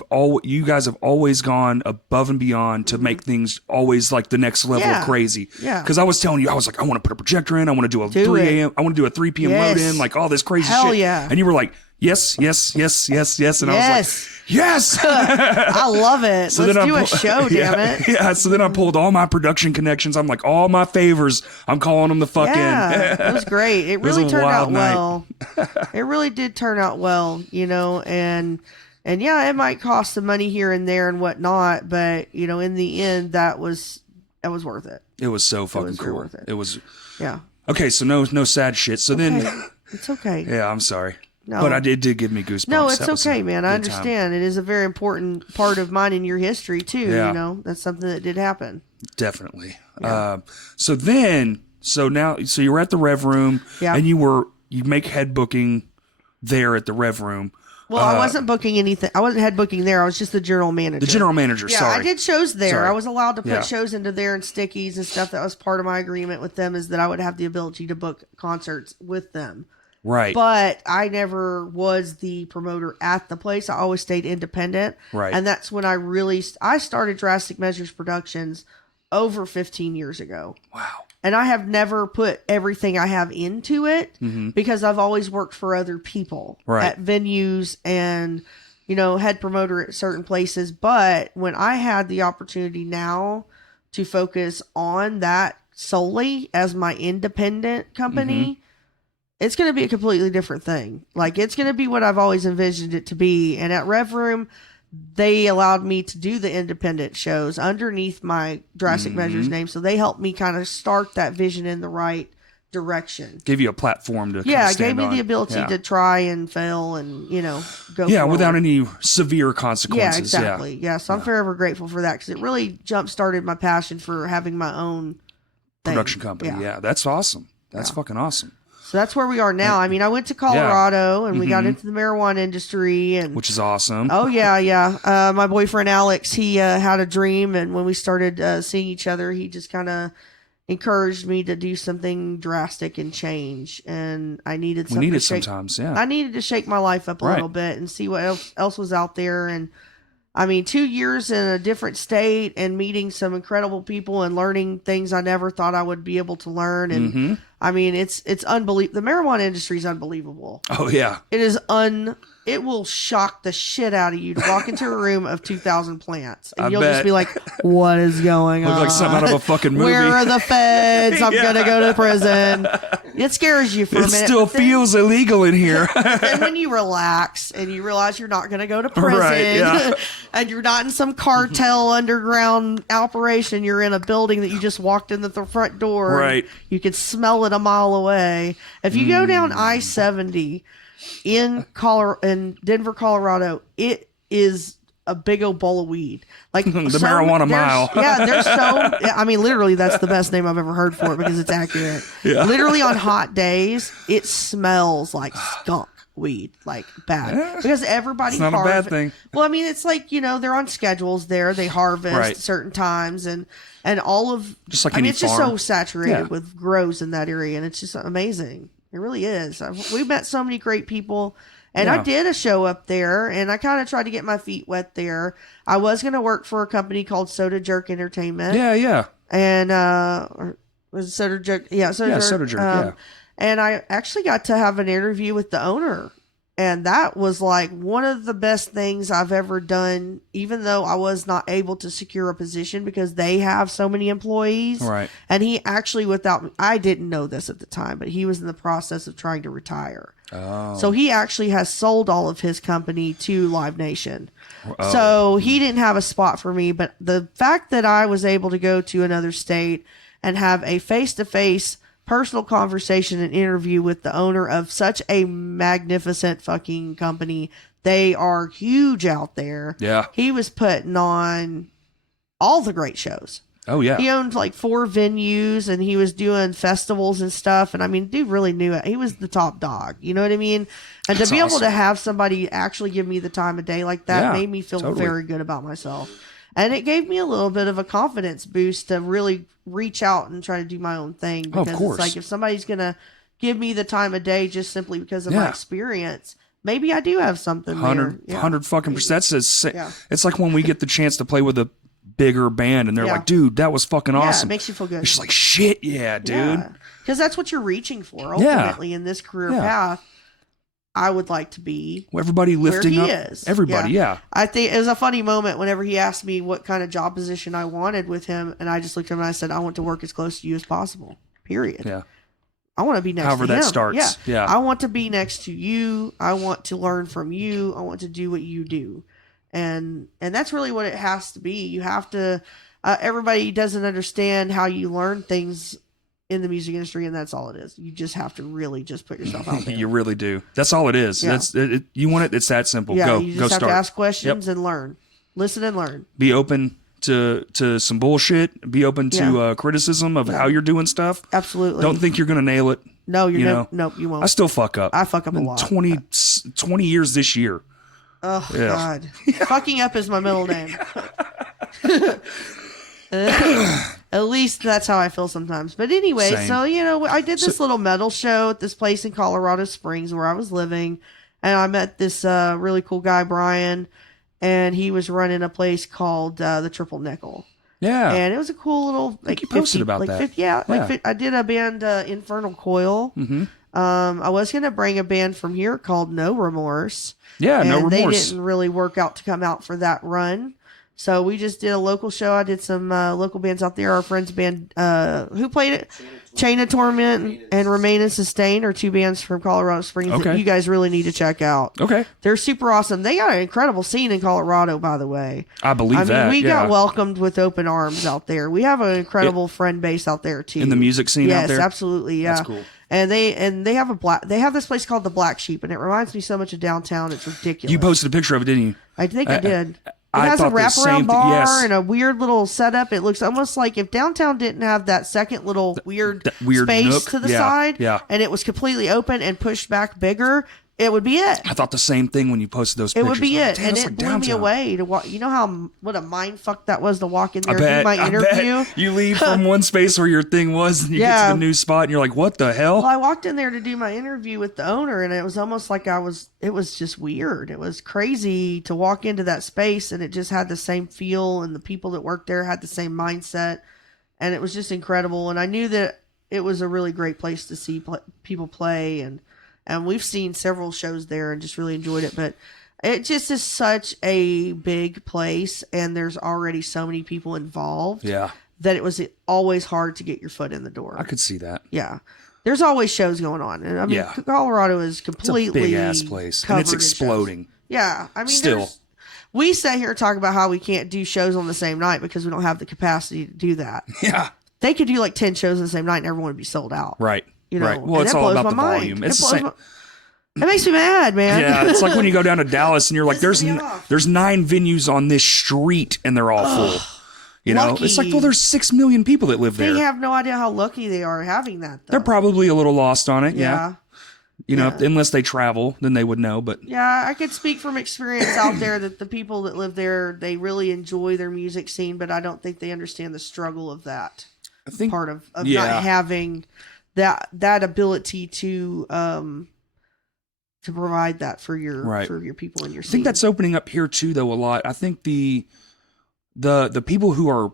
guys have always gone above and beyond to make things always like the next level of crazy. Yeah. Because I was telling you, I was like, I want to put a projector in. I want to do a 3 a.m. I want to do a 3 p.m. load in, like all this crazy shit. Yeah. And you were like, yes. And I was like, yes. I love it. So Let's do a show, damn it. Yeah. So then I pulled all my production connections. I'm like, all my favors, I'm calling them the fuck in. It was great. It really turned out well. It really did turn out well, and yeah, it might cost some money here and there and whatnot, but in the end, that was worth it. It was so fucking cool. Worth it. It was. Yeah. Okay. So no sad shit. So then. It's okay. Yeah. I'm sorry. No. But it did give me goosebumps. No, it's okay, man. I understand. It is a very important part of mine in your history, too. Yeah. That's something that did happen. Definitely. Yeah. So you were at the Reve Room, and you make head booking there at the Reve Room. Well, I wasn't booking anything. I wasn't head booking there. I was just the general manager. The general manager, sorry. I did shows there. Sorry. I was allowed to put shows into there and Stickies and stuff. That was part of my agreement with them, is that I would have the ability to book concerts with them. Right. But I never was the promoter at the place. I always stayed independent. Right. And that's when I started Drastic Measures Productions over 15 years ago. Wow. And I have never put everything I have into it because I've always worked for other people at venues and, head promoter at certain places. But when I had the opportunity now to focus on that solely as my independent company, it's going to be a completely different thing. Like, it's going to be what I've always envisioned it to be. And at Reve Room, they allowed me to do the independent shows underneath my Drastic Measures name. So they helped me kind of start that vision in the right direction. Give you a platform to it gave me the ability to try and fail and, go forward. Without any severe consequences. Yeah, exactly. Yeah, so I'm forever grateful for that because it really jump-started my passion for having my own production company. Yeah, that's awesome. That's fucking awesome. So that's where we are now. I mean, I went to Colorado and we got into the marijuana industry, which is awesome. Oh yeah. My boyfriend Alex, he had a dream, and when we started seeing each other, he just kind of encouraged me to do something drastic and change. And I needed something. We need it sometimes. Yeah. I needed to shake my life up a little bit and see what else was out there. And I mean, 2 years in a different state and meeting some incredible people and learning things I never thought I would be able to learn. And I mean, it's unbelievable. The marijuana industry is unbelievable. Oh yeah. It is it will shock the shit out of you to walk into a room of 2,000 plants. And you'll just be like, what is going on? Look like something out of a fucking movie. Where are the feds? I'm going to go to prison. It scares you for a minute. It still feels illegal in here. And when you relax and you realize you're not going to go to prison and you're not in some cartel underground operation, you're in a building that you just walked in the front door. Right. You can smell it a mile away. If you go down I-70 in Denver, Colorado, it is a big old bowl of weed. Like the marijuana mile. Yeah, there's I mean, literally, that's the best name I've ever heard for it because it's accurate. Yeah. Literally on hot days, it smells like skunk weed, like bad. Because everybody it's not a bad thing. Well, I mean, it's like, they're on schedules there. They harvest certain times and all of, just like I mean, any it's farm. just so saturated with grows in that area, and it's just amazing. It really is. We met so many great people. And I did a show up there, and I kind of tried to get my feet wet there. I was going to work for a company called Soda Jerk Entertainment. Yeah, yeah. And was it Soda Jerk? Yeah, Soda Jerk. Yeah. And I actually got to have an interview with the owner. And that was like one of the best things I've ever done, even though I was not able to secure a position because they have so many employees. Right. And he actually, I didn't know this at the time, but he was in the process of trying to retire. Oh. So he actually has sold all of his company to Live Nation. Oh. So he didn't have a spot for me. But the fact that I was able to go to another state and have a face-to-face personal conversation and interview with the owner of such a magnificent fucking company. They are huge out there. Yeah. He was putting on all the great shows. Oh, yeah. He owned like 4 venues and he was doing festivals and stuff. And I mean, dude really knew it. He was the top dog. You know what I mean? And That's to be awesome. able to have somebody actually give me the time of day like that made me feel very good about myself. And it gave me a little bit of a confidence boost to really reach out and try to do my own thing. Because it's like if somebody's going to give me the time of day just simply because of my experience, maybe I do have something 100 fucking percent. It's like when we get the chance to play with a bigger band and they're like, dude, that was fucking awesome. It makes you feel good. It's just like, shit, dude. Because that's what you're reaching for ultimately in this career path. I would like to be everybody lifting where he up is. Everybody, I think it was a funny moment whenever he asked me what kind of job position I wanted with him, and I just looked at him and I said, I want to work as close to you as possible. Period. Yeah. I want to be next However to him. that starts. Yeah. I want to be next to you. I want to learn from you. I want to do what you do. And that's really what it has to be. You have to everybody doesn't understand how you learn things in the music industry, and that's all it is. You just have to really just put yourself out there. You really do. That's all it is. Yeah. That's you want it. It's that simple. Yeah, go. You just go have start. to ask questions and learn. Listen and learn. Be open to some bullshit. Be open to criticism of how you're doing stuff. Absolutely. Don't think you're gonna nail it. No, nope, you won't. I still fuck up. I fuck up a lot. 20 years this year. Oh God, fucking up is my middle name. At least that's how I feel sometimes. But anyway, Same. so I did this little metal show at this place in Colorado Springs where I was living, and I met this really cool guy, Brian, and he was running a place called the Triple Nickel. Yeah, and it was a cool little. I think you posted about that. I did a band, Infernal Coil. Mm-hmm. I was gonna bring a band from here called No Remorse. Yeah, No Remorse. They didn't really work out to come out for that run. So we just did a local show. I did some local bands out there. Our friend's band, who played it? Chain of Torment and Remain and Sustain are 2 bands from Colorado Springs that you guys really need to check out. Okay. They're super awesome. They got an incredible scene in Colorado, by the way. I believe that. We got welcomed with open arms out there. We have an incredible friend base out there, too. In the music scene out there? Yes, absolutely, yeah. That's cool. And they have this place called the Black Sheep, and it reminds me so much of downtown. It's ridiculous. You posted a picture of it, didn't you? I think I did. It I has a thought the same wraparound bar yes. and a weird little setup. It looks almost like if downtown didn't have that second little weird weird space nook. to the Yeah, side, yeah. and it was completely open and pushed back bigger. It would be it. I thought the same thing when you posted those pictures. It would be it. Damn, And it's it like blew me downtown. away to walk. You know what a mind fuck that was to walk in there I and do my interview? bet you leave from one space where your thing was and you get to the new spot and you're like, what the hell? Well, I walked in there to do my interview with the owner, and it was almost like it was just weird. It was crazy to walk into that space, and it just had the same feel, and the people that worked there had the same mindset, and it was just incredible. And I knew that it was a really great place to see people play, and we've seen several shows there and just really enjoyed it. But it just is such a big place, and there's already so many people involved. Yeah. That it was always hard to get your foot in the door. I could see that. Yeah. There's always shows going on. And I mean, Colorado is completely it's a big ass place. And it's exploding. Yeah. I mean, still. We sit here and talk about how we can't do shows on the same night because we don't have the capacity to do that. Yeah. They could do like 10 shows on the same night and everyone would be sold out. Right. You know? Right. Well, it's all about the volume. It's the same. It makes me mad, man. Yeah, it's like when you go down to Dallas and you're like, there's 9 venues on this street and they're all full. You know, lucky. It's like, well, there's 6 million people that live there. They have no idea how lucky they are having that, though. They're probably a little lost on it. Yeah. You know, unless they travel, then they would know. But yeah, I could speak from experience out there that the people that live there, they really enjoy their music scene, but I don't think they understand the struggle of that. I think part of not having that ability to provide that for your people in your scene. I think that's opening up here too, though, a lot. I think the people who are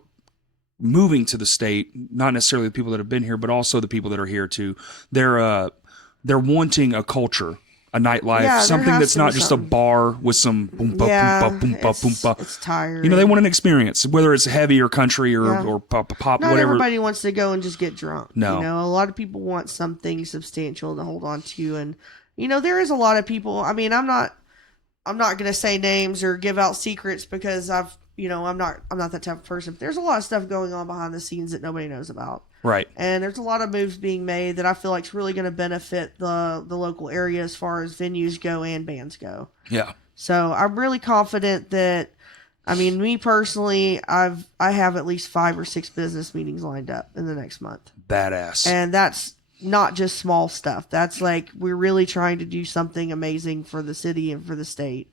moving to the state, not necessarily the people that have been here, but also the people that are here too, they're wanting a culture, a nightlife, something that's not just a bar with some boom ba boom ba boom ba boom ba. It's tired. You know, they want an experience, whether it's heavy or country or pop, not whatever. Everybody wants to go and just get drunk. No, you know, a lot of people want something substantial to hold on to, and you know, there is a lot of people. I mean, I'm not going to say names or give out secrets because I'm not that type of person. But there's a lot of stuff going on behind the scenes that nobody knows about. Right. And there's a lot of moves being made that I feel like is really going to benefit the local area as far as venues go and bands go. Yeah. So I'm really confident that, I mean, me personally, I have at least 5 or 6 business meetings lined up in the next month. Badass. And that's not just small stuff. That's like, we're really trying to do something amazing for the city and for the state.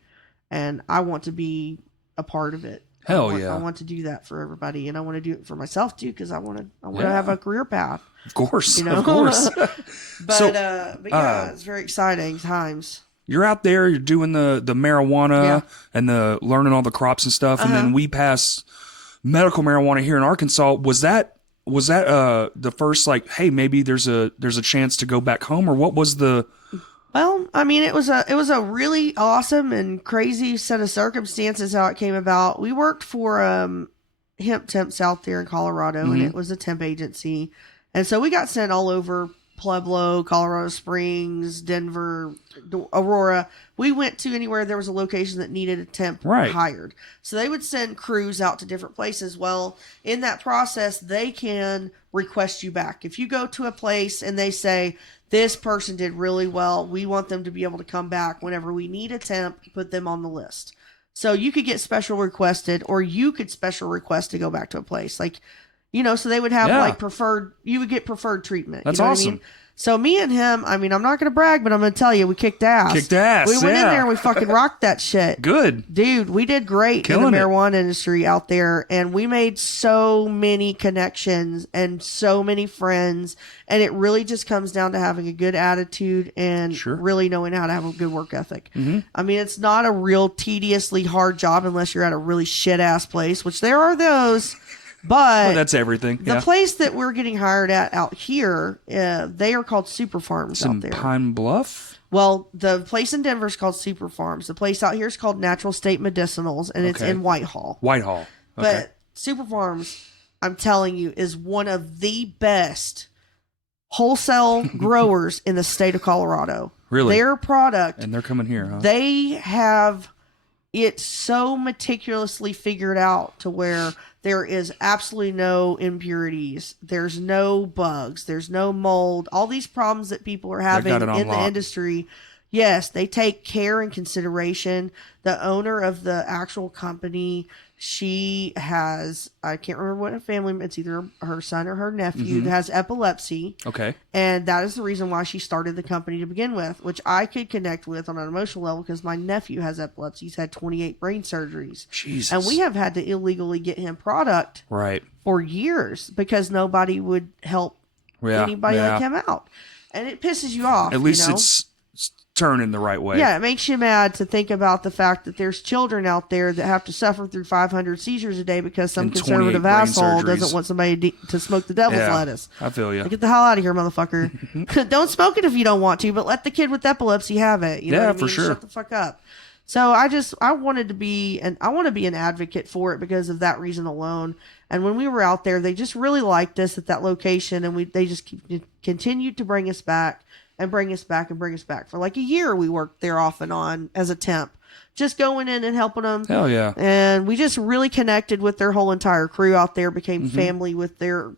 And I want to be a part of it. I want to do that for everybody, and I want to do it for myself too, because I want to have a career path. Of course, you know? Of course. but yeah, it's very exciting times. You're out there, you're doing the marijuana and the learning all the crops and stuff, and then we pass medical marijuana here in Arkansas. Was that the first, like, hey, maybe there's a chance to go back home, or what was the? Well, I mean, it was a really awesome and crazy set of circumstances how it came about. We worked for hemp temps out there in Colorado, and it was a temp agency, and so we got sent all over Pueblo, Colorado Springs, Denver, Aurora. We went to anywhere there was a location that needed a temp hired. So they would send crews out to different places. Well, in that process, they can request you back. If you go to a place and they say, this person did really well, we want them to be able to come back whenever we need a temp, put them on the list. So you could get special requested, or you could special request to go back to a place. like, you know, so they would have like you would get preferred treatment. That's you know awesome. What I mean? So me and him, I mean, I'm not going to brag, but I'm going to tell you, we kicked ass. We went in there and we fucking rocked that shit. Good. Dude, we did great in the marijuana industry out there, and we made so many connections and so many friends, and it really just comes down to having a good attitude and really knowing how to have a good work ethic. I mean, it's not a real tediously hard job unless you're at a really shit-ass place, which there are those. But that's everything. The place that we're getting hired at out here, they are called Super Farms out there. Pine Bluff? Well, the place in Denver is called Super Farms. The place out here is called Natural State Medicinals, and it's in Whitehall. Okay. But Super Farms, I'm telling you, is one of the best wholesale growers in the state of Colorado. Really? Their product. And they're coming here, huh? They have it so meticulously figured out to where there is absolutely no impurities. There's no bugs. There's no mold. All these problems that people are having in the industry, Yes, they take care and consideration. The owner of the actual company, she has, I can't remember what her family, it's either her son or her nephew that has epilepsy. Okay. And that is the reason why she started the company to begin with, which I could connect with on an emotional level because my nephew has epilepsy. He's had 28 brain surgeries. Jesus. And we have had to illegally get him product for years because nobody would help anybody like him out. And it pisses you off. At least it's turning the right way. Yeah, it makes you mad to think about the fact that there's children out there that have to suffer through 500 seizures a day because some conservative asshole doesn't want somebody to smoke the devil's lettuce. I feel you. Like, get the hell out of here, motherfucker. Don't smoke it if you don't want to, but let the kid with epilepsy have it. You know what I mean? For sure. Shut the fuck up. So I wanted to be, and I want to be an advocate for it because of that reason alone. And when we were out there, they just really liked us at that location, and they just continued to bring us back. And bring us back. For like a year, we worked there off and on as a temp, just going in and helping them. Hell yeah. And we just really connected with their whole entire crew out there, became family with their,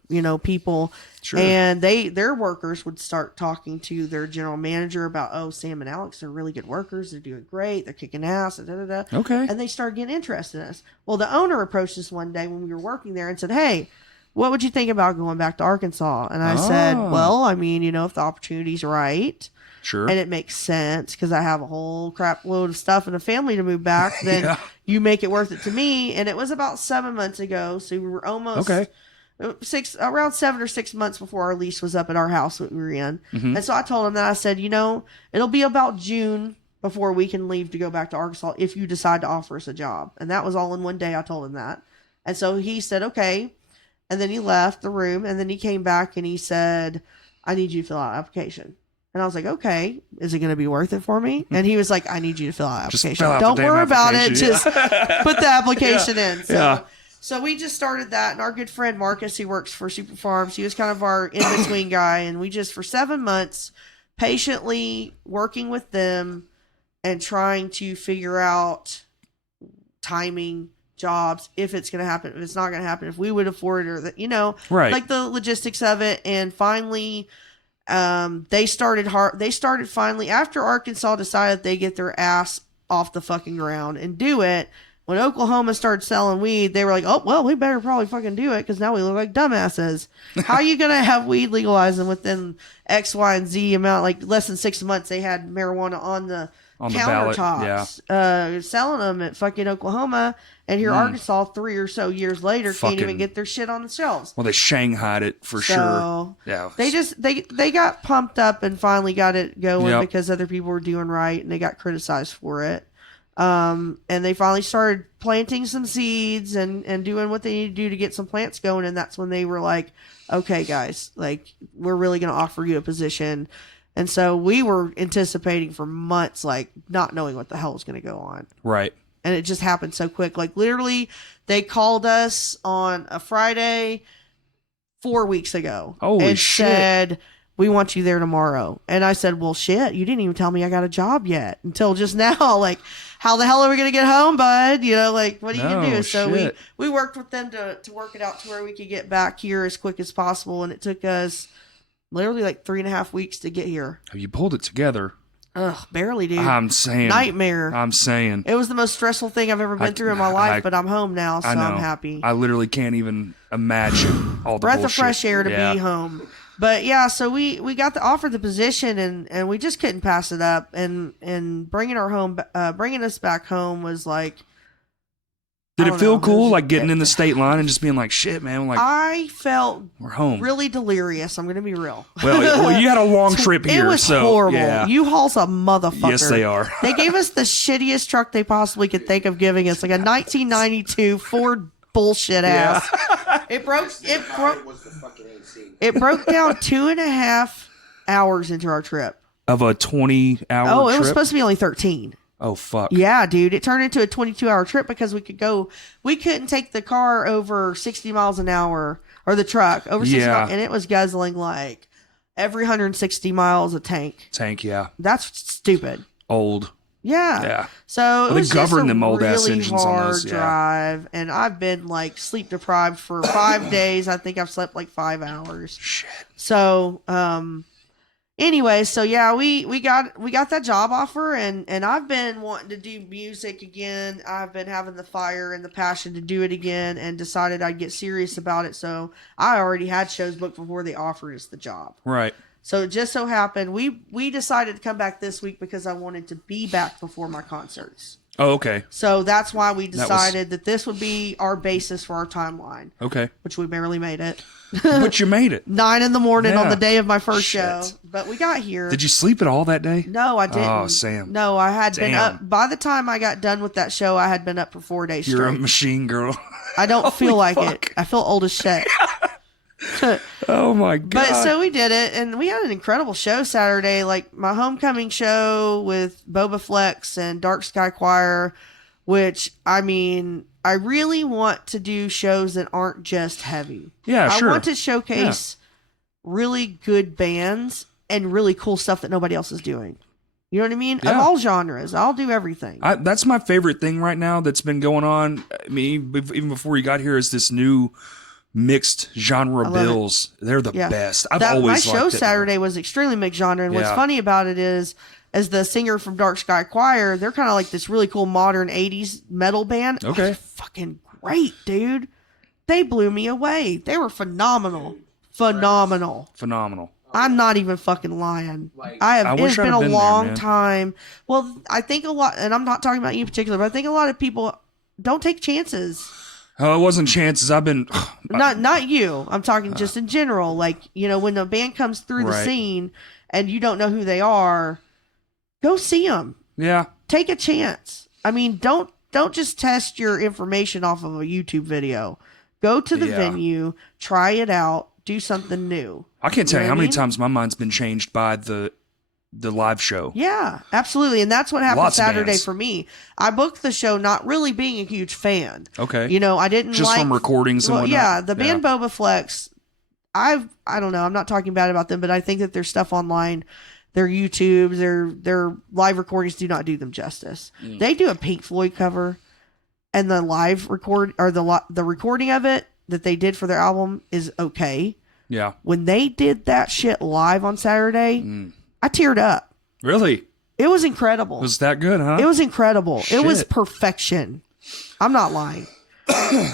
people. Sure. And their workers would start talking to their general manager about, oh, Sam and Alex are really good workers. They're doing great. They're kicking ass. Okay. And they started getting interested in us. Well, the owner approached us one day when we were working there and said, hey, what would you think about going back to Arkansas? And I said, well, I mean, if the opportunity's right. Sure. And it makes sense because I have a whole crap load of stuff and a family to move back. Then you make it worth it to me. And it was about 7 months ago. So we were almost around 7 or 6 months before our lease was up at our house that we were in. And so I told him that I said, it'll be about June before we can leave to go back to Arkansas if you decide to offer us a job. And that was all in one day. I told him that. And so he said, okay. And then he left the room, and then he came back and he said, I need you to fill out an application. And I was like, okay, is it going to be worth it for me? And he was like, I need you to fill out an application. Don't worry about it. Just put the application in. So we just started that. And our good friend Marcus, he works for Super Farms. He was kind of our in-between guy. And we just, for 7 months, patiently working with them and trying to figure out timing, jobs, if it's going to happen, if it's not going to happen, if we would afford it, or that, like the logistics of it. And finally, they started finally after Arkansas decided they get their ass off the fucking ground and do it. When Oklahoma started selling weed, they were like, oh, well, we better probably fucking do it because now we look like dumbasses. How are you going to have weed legalized and within X, Y, and Z amount, like less than 6 months, they had marijuana on the countertops, selling them at fucking Oklahoma, and here Arkansas 3 or so years later can't even get their shit on the shelves. Well, they shanghaied it for sure. Yeah, they got pumped up and finally got it going because other people were doing right, and they got criticized for it. And they finally started planting some seeds and doing what they need to do to get some plants going, and that's when they were like, okay, guys, like we're really going to offer you a position. And so we were anticipating for months, like not knowing what the hell was going to go on. Right. And it just happened so quick. Like literally they called us on a Friday 4 weeks ago. Holy shit. Said, we want you there tomorrow. And I said, well, shit, you didn't even tell me I got a job yet until just now. Like, how the hell are we going to get home, bud? Like, what are you going to do? So we worked with them to work it out to where we could get back here as quick as possible. And it took us literally like 3.5 weeks to get here. You pulled it together. Ugh, barely, dude. I'm saying. Nightmare. I'm saying. It was the most stressful thing I've ever been through in my life, but I'm home now, so I'm happy. I literally can't even imagine all the breath bullshit. Of fresh air to be home. But yeah, so we got offered the position, and we just couldn't pass it up. And bringing us back home was like. Did it feel cool, like getting in the state line and just being like, shit, man? Like, I felt we're home. Really delirious. I'm going to be real. Well, you had a long trip here. It was horrible. Yeah. U-Haul's a motherfucker. Yes, they are. They gave us the shittiest truck they possibly could think of giving us, like a 1992 Ford bullshit ass. It broke down 2.5 hours into our trip. Of a 20-hour trip? Oh, it was supposed to be only 13. Oh, fuck. Yeah, dude. It turned into a 22-hour trip because we couldn't take the car over 60 miles an hour, or the truck over 60 miles, and it was guzzling like every 160 miles a tank. Yeah. That's stupid. Old. Yeah. So it was just a them old ass really engines hard on those. drive, and I've been like sleep deprived for 5 days. I think I've slept like 5 hours. Shit. So, anyway, so yeah, we got that job offer, and I've been wanting to do music again. I've been having the fire and the passion to do it again, and decided I'd get serious about it. So I already had shows booked before they offered us the job. Right. So it just so happened we decided to come back this week because I wanted to be back before my concerts. Oh, okay. So that's why we decided that this would be our basis for our timeline. Okay. Which we barely made it. But you made it. 9 a.m. on the day of my first Shit. show. But we got here. Did you sleep at all that day? No, I didn't. Oh, Sam. No, I had been Damn. up. By the time I got done with that show, I had been up for 4 days You're straight. a machine girl. I don't feel like fuck. it. I feel old as shit. Oh my god. But so we did it, and we had an incredible show Saturday. Like my homecoming show with Boba Flex and Dark Sky Choir, which, I mean, I really want to do shows that aren't just heavy. Yeah, sure. I want to showcase really good bands and really cool stuff that nobody else is doing. You know what I mean? Yeah. Of all genres. I'll do everything. That's my favorite thing right now that's been going on. I mean, even before you got here, is this new mixed genre bills. They're the best. I've always my liked show it. Saturday was extremely mixed genre, and what's Yeah. funny about it is, as the singer from Dark Sky Choir, they're kind of like this really cool modern 80s metal band. Okay. Oh, fucking great, dude. They blew me away. They were phenomenal. Phenomenal. Phenomenal. I'm not even fucking lying. Like, It's wish I'd been have a been there, long man. time. Well, I think a lot, and I'm not talking about you in particular, but I think a lot of people don't take chances. Oh, it wasn't chances. I've been. Not you. I'm talking just in general. Like, you know, when the band comes through the Right. scene and you don't know who they are, go see them. Yeah. Take a chance. I mean, don't just test your information off of a YouTube video. Go to the Yeah. venue, try it out, do something new. I can't tell you know how what I many mean? times my mind's been changed by the live show. Yeah, absolutely. And that's what happened Lots of Saturday bands. for me. I booked the show not really being a huge fan. Okay. You know, I didn't Just like from recordings and well, whatnot. yeah, the band Boba Flex, I don't know, I'm not talking bad about them, but I think that their stuff online, their YouTubes, their live recordings do not do them justice. They do a Pink Floyd cover, and the live record or the recording of it that they did for their album is okay. Yeah. When they did that shit live on Saturday, I teared up. Really? It was incredible. Was that good, huh? It was incredible. It was Shit. perfection. I'm not lying.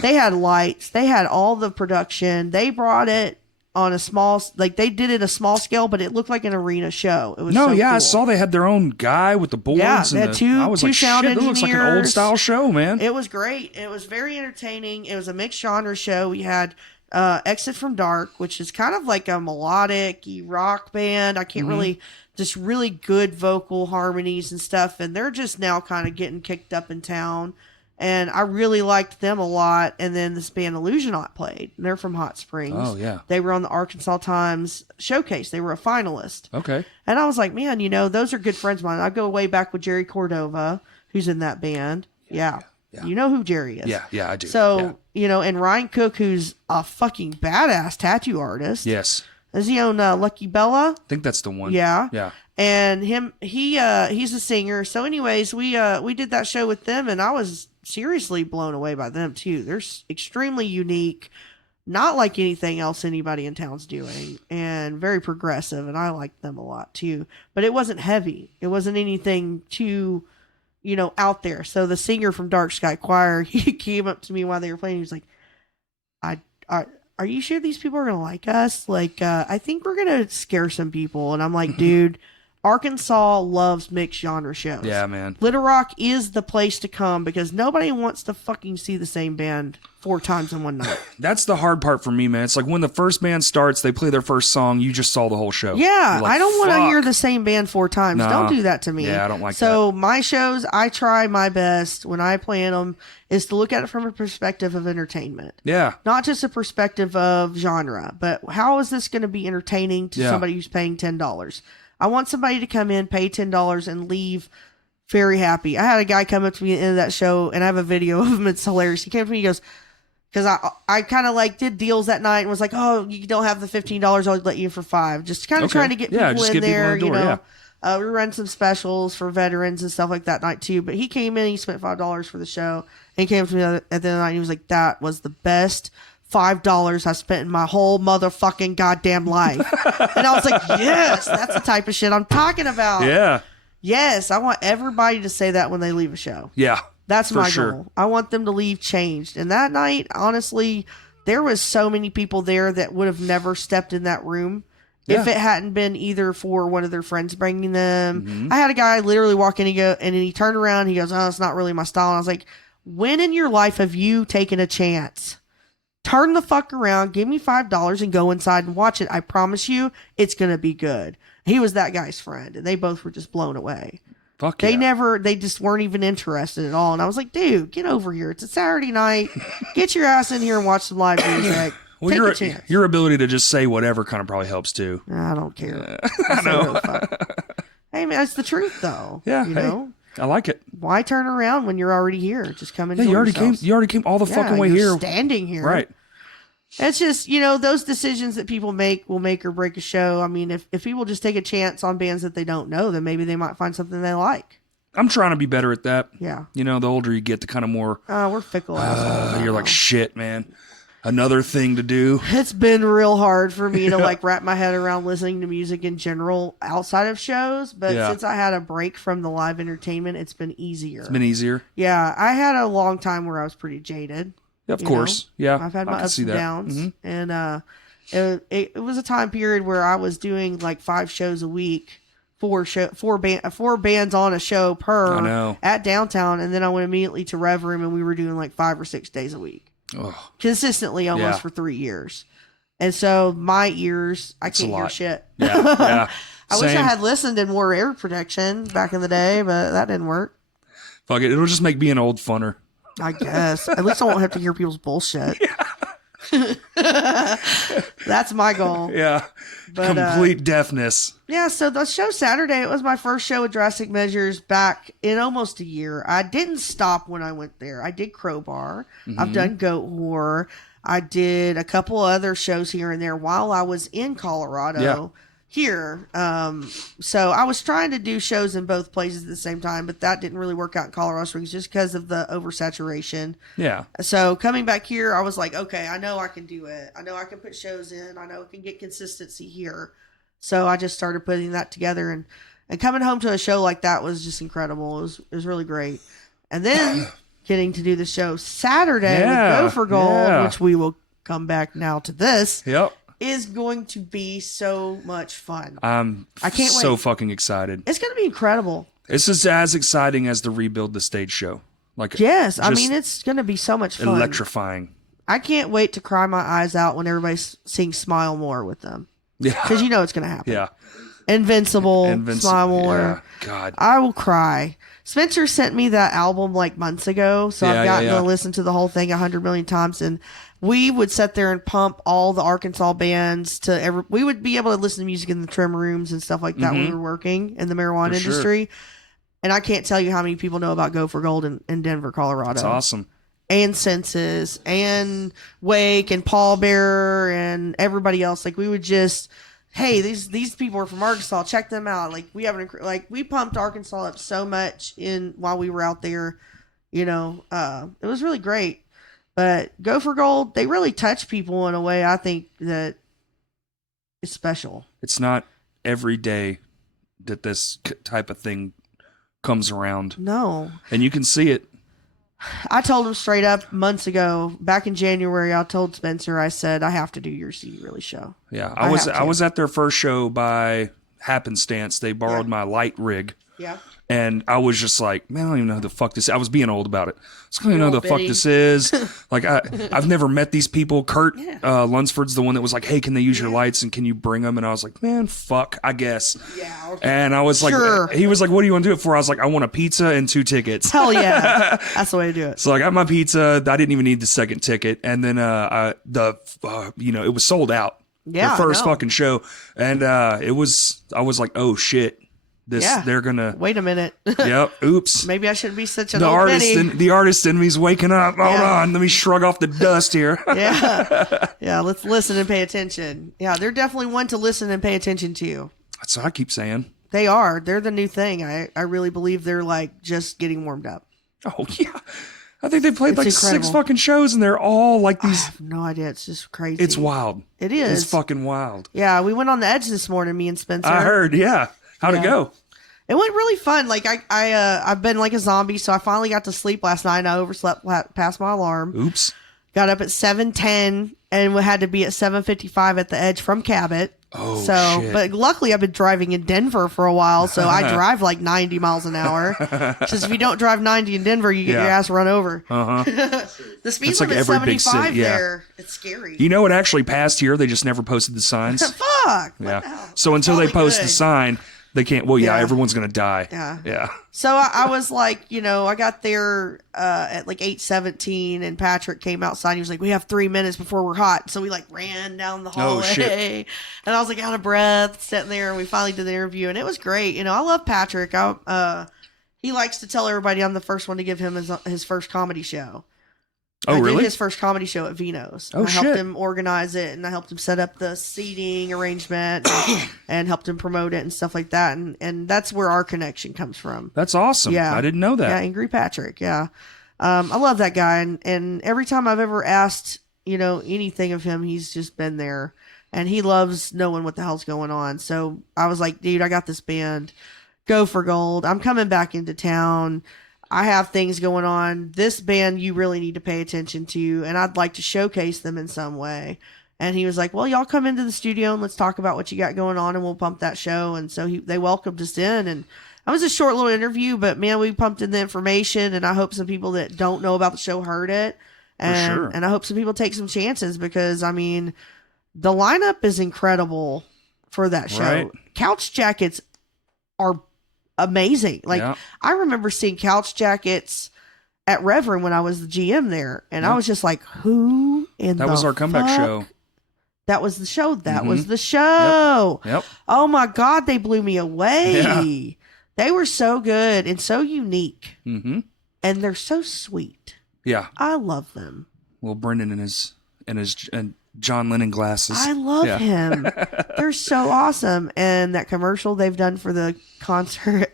They had lights. They had all the production. They brought it on a small, like they did it a small scale, but it looked like an arena show. It was No, so yeah, I cool. saw they had their own guy with the boards. Yeah, and they had two I was like, sound shit, that looks like an old engineers. style show, man. It was great. It was very entertaining. It was a mixed genre show. We had Exit from Dark, which is kind of like a melodic rock band. I can't really, just really good vocal harmonies and stuff. And they're just now kind of getting kicked up in town. And I really liked them a lot. And then this band Illusionaut played. They're from Hot Springs. Oh, yeah. They were on the Arkansas Times showcase. They were a finalist. Okay. And I was like, man, you know, those are good friends of mine. I go way back with Jerry Cordova, who's in that band. Yeah. You know who Jerry is. Yeah, I do. So, Yeah. you know, and Ryan Cook, who's a fucking badass tattoo artist. Yes. Does he own Lucky Bella? I think that's the one. Yeah. Yeah. And he's a singer. So anyways, we did that show with them, and I was seriously blown away by them too. They're extremely unique, not like anything else anybody in town's doing, and very progressive, and I liked them a lot too. But it wasn't heavy. It wasn't anything too, you know, out there. So the singer from Dark Sky Choir, he came up to me while they were playing. He was like, are you sure these people are going to like us? Like, I think we're going to scare some people. And I'm like, dude, Arkansas loves mixed genre shows. Yeah, man. Little Rock is the place to come because nobody wants to fucking see the same band 4 times in one night. That's the hard part for me, man. It's like when the first band starts, they play their first song, you just saw the whole show. Yeah, You're like, I don't want to "Fuck." hear the same band 4 times. Nah. Don't do that to me. Yeah, I don't like So my shows, I try my best when I plan them is to look at it from a perspective of entertainment. Yeah. Not just a perspective of genre, but how is this going to be entertaining to somebody who's paying $10? I want somebody to come in, pay $10, and leave very happy. I had a guy come up to me at the end of that show, and I have a video of him. It's hilarious. He came to me, he goes, because I kind of like did deals that night and was like, oh, you don't have the $15, I'll let you in for $5. Just kind of Okay. trying to get Yeah, people just in get people there, in the door, you know. We run some specials for veterans and stuff like that night too. But he came in, he spent $5 for the show, and he came to me at the end of the night, and he was like, that was the best $5 I spent in my whole motherfucking goddamn life. And I was like, yes, that's the type of shit I'm talking about. Yeah. Yes, I want everybody to say that when they leave a show. Yeah. That's my sure. goal. I want them to leave changed. And that night, honestly, there was so many people there that would have never stepped in that room if it hadn't been either for one of their friends bringing them. Mm-hmm. I had a guy literally walk in and then he turned around. He goes, "Oh, it's not really my style." And I was like, when in your life have you taken a chance? Turn the fuck around, give me $5 and go inside and watch it. I promise you, it's going to be good. He was that guy's friend, and they both were just blown away. Fuck yeah. They just weren't even interested at all. And I was like, dude, get over here. It's a Saturday night. Get your ass in here and watch some live music. Well, Take a chance. your ability to just say whatever kind of probably helps too. I don't care. I know. Really hey, man, it's the truth, though. Yeah, You hey, know? I like it. Why turn around when you're already here? Just come and Yeah, you already came all the fucking way here. Standing here. Right. It's just, you know, those decisions that people make will make or break a show. I mean, if people just take a chance on bands that they don't know, then maybe they might find something they like. I'm trying to be better at that. Yeah. You know, the older you get, the kind of more We're fickle assholes. you're like, shit, man. Another thing to do. It's been real hard for me to like wrap my head around listening to music in general outside of shows. But since I had a break from the live entertainment, it's been easier. It's been easier. Yeah. I had a long time where I was pretty jaded. Yeah, of course. Know? Yeah. I've had my ups and downs. Mm-hmm. And it was a time period where I was doing like 5 shows a week. Four bands on a show per at downtown, and then I went immediately to Reve Room, and we were doing like 5 or 6 days a week, consistently, almost for 3 years. And so my ears, I can't hear shit. Yeah. I wish I had listened and wore ear protection back in the day, but that didn't work. Fuck it, it'll just make being old funner. I guess at least I won't have to hear people's bullshit. That's my goal. Yeah. But, complete deafness. Yeah, so the show Saturday, it was my first show with Drastic Measures back in almost a year. I didn't stop when I went there. I did Crowbar. Mm-hmm. I've done Goat Horror. I did a couple other shows here and there while I was in Colorado. Here. So I was trying to do shows in both places at the same time, but that didn't really work out in Colorado Springs just because of the oversaturation. Yeah. So coming back here, I was like, okay, I know I can do it. I know I can put shows in. I know I can get consistency here. So I just started putting that together, and coming home to a show like that was just incredible. It was really great. And then getting to do the show Saturday with Go for Gold, which we will come back now to this. Yep. Is going to be so much fun. I can't wait. So fucking excited. It's going to be incredible. This is as exciting as the Rebuild the Stage show. Like, yes, I mean, it's going to be so much fun. Electrifying. I can't wait to cry my eyes out when everybody sings Smile More with them. Yeah. Because you know it's going to happen. Yeah. Invincible, Smile More. Yeah. God. I will cry. Spencer sent me that album like months ago, so I've gotten to listen to the whole thing 100 million times, and we would sit there and pump all the Arkansas bands we would be able to listen to music in the trim rooms and stuff like that when we were working in the marijuana industry. And I can't tell you how many people know about Go for Gold in Denver, Colorado. That's awesome. And Census and Wake and Pallbearer and everybody else. Like we would just, hey, these people are from Arkansas. Check them out. Like we pumped Arkansas up so much while we were out there. You know, it was really great. But Go for Gold, they really touch people in a way I think that is special. It's not every day that this type of thing comes around. No. And you can see it. I told him straight up months ago, back in January, I told Spencer, I said, I have to do your CD Really show. Yeah, I was at their first show by happenstance. They borrowed my light rig. Yeah. And I was just like, man, I don't even know who the fuck this is. I was being old about it. I don't even know who the fuck this is. Like, I've never met these people. Kurt Lunsford's the one that was like, hey, can they use your lights and can you bring them? And I was like, man, fuck, I guess. Yeah. Okay. And I was like, he was like, what do you want to do it for? I was like, I want a pizza and 2 tickets. Hell yeah. That's the way to do it. So I got my pizza. I didn't even need the second ticket. And then it was sold out. Yeah. The first fucking show. And I was like, oh shit. They're gonna wait a minute. Yep. Oops. Maybe I shouldn't be such an old the artist in me's waking up. Hold on, let me shrug off the dust here. Yeah. Let's listen and pay attention. Yeah, they're definitely one to listen and pay attention to. That's what I keep saying. They are. They're the new thing. I really believe they're like just getting warmed up. Oh yeah. I think they played It's like incredible. 6 fucking shows, and they're all like I these. have no idea. It's just crazy. It's wild. It is. It's fucking wild. Yeah, we went on the Edge this morning, me and Spencer. I heard. Yeah. How'd it go? It went really fun. Like I've been like a zombie, so I finally got to sleep last night. I overslept past my alarm. Oops. Got up at 7:10 and we had to be at 7:55 at the Edge from Cabot. Oh, so, shit. but luckily I've been driving in Denver for a while, so I drive like 90 miles an hour. Because if you don't drive 90 in Denver, you get your ass run over. The speed It's like limit's every big 75 city, yeah. there. It's scary. You know, it actually passed here. They just never posted the signs. Fuck. Yeah. So until they post the sign, they can't. Well, yeah, everyone's gonna die. Yeah. Yeah. So I was like, I got there at like 8:17, and Patrick came outside. He was like, "We have 3 minutes before we're hot." So we like ran down the hallway, shit. and I was like out of breath, sitting there, and we finally did the interview, and it was great. I love Patrick. He likes to tell everybody I'm the first one to give him his first comedy show. Oh, I really? did his first comedy show at Vino's. Oh, I helped shit. him organize it, and I helped him set up the seating arrangement and helped him promote it and stuff like that. And that's where our connection comes from. That's awesome. Yeah. I didn't know that. Yeah, Angry Patrick. Yeah. I love that guy. And every time I've ever asked, anything of him, he's just been there. And he loves knowing what the hell's going on. So I was like, dude, I got this band. Go for gold. I'm coming back into town. I have things going on. This band you really need to pay attention to, and I'd like to showcase them in some way. And he was like, well, y'all come into the studio and let's talk about what you got going on, and we'll pump that show. And so they welcomed us in, and it was a short little interview, but man, we pumped in the information, and I hope some people that don't know about the show heard it. And, sure. And I hope some people take some chances because, I mean, the lineup is incredible for that show. Right. Couch Jackets are amazing. Like, Yeah. I remember seeing Couch Jackets at Reve Room when I was the GM there, and I was just like, who in That the was our comeback fuck? show. That was the show. That Mhm. was the show. Yep. Oh my God, they blew me away. Yeah. They were so good and so unique, Mm-hmm. and they're so sweet. Yeah. I love them. Well, Brendan and John Lennon glasses. I love Yeah. him. They're so awesome. And that commercial they've done for the concert,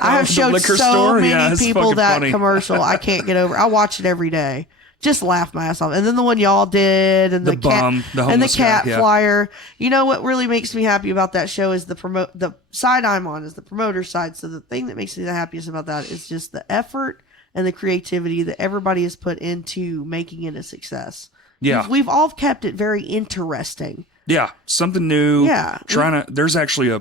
I have the showed liquor so store? many Yeah, it's people fucking that funny. commercial. I can't get over. I watch it every day. Just laugh my ass off. And then the one y'all did, and The the cat, bum, the and the homeless guy, cat yeah. flyer. You know what really makes me happy about that show is the side I'm on is the promoter side. So the thing that makes me the happiest about that is just the effort and the creativity that everybody has put into making it a success. Yeah. We've all kept it very interesting. Yeah. Something new. Yeah. There's actually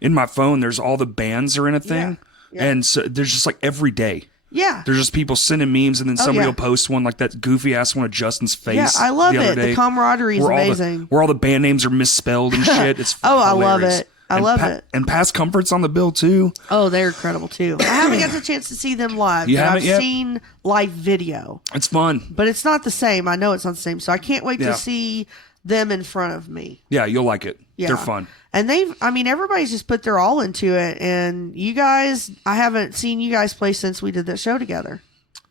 in my phone, there's all the bands are in a thing. Yeah. And so there's just like every day. Yeah. There's just people sending memes, and then somebody yeah. will post one like that goofy ass one of Justin's face. Yeah, I love the other it. day, The camaraderie is where amazing. where all the band names are misspelled and shit. It's Oh, I love hilarious. it. I love it. And Past Comfort's on the bill too. Oh, they're incredible too. I haven't got the chance to see them live. You but haven't I've yet? seen live video, It's fun. but it's not the same. I know it's not the same, so I can't wait Yeah. to see them in front of me. Yeah, you'll like it. Yeah. They're fun. And everybody's just put their all into it. And you guys, I haven't seen you guys play since we did that show together.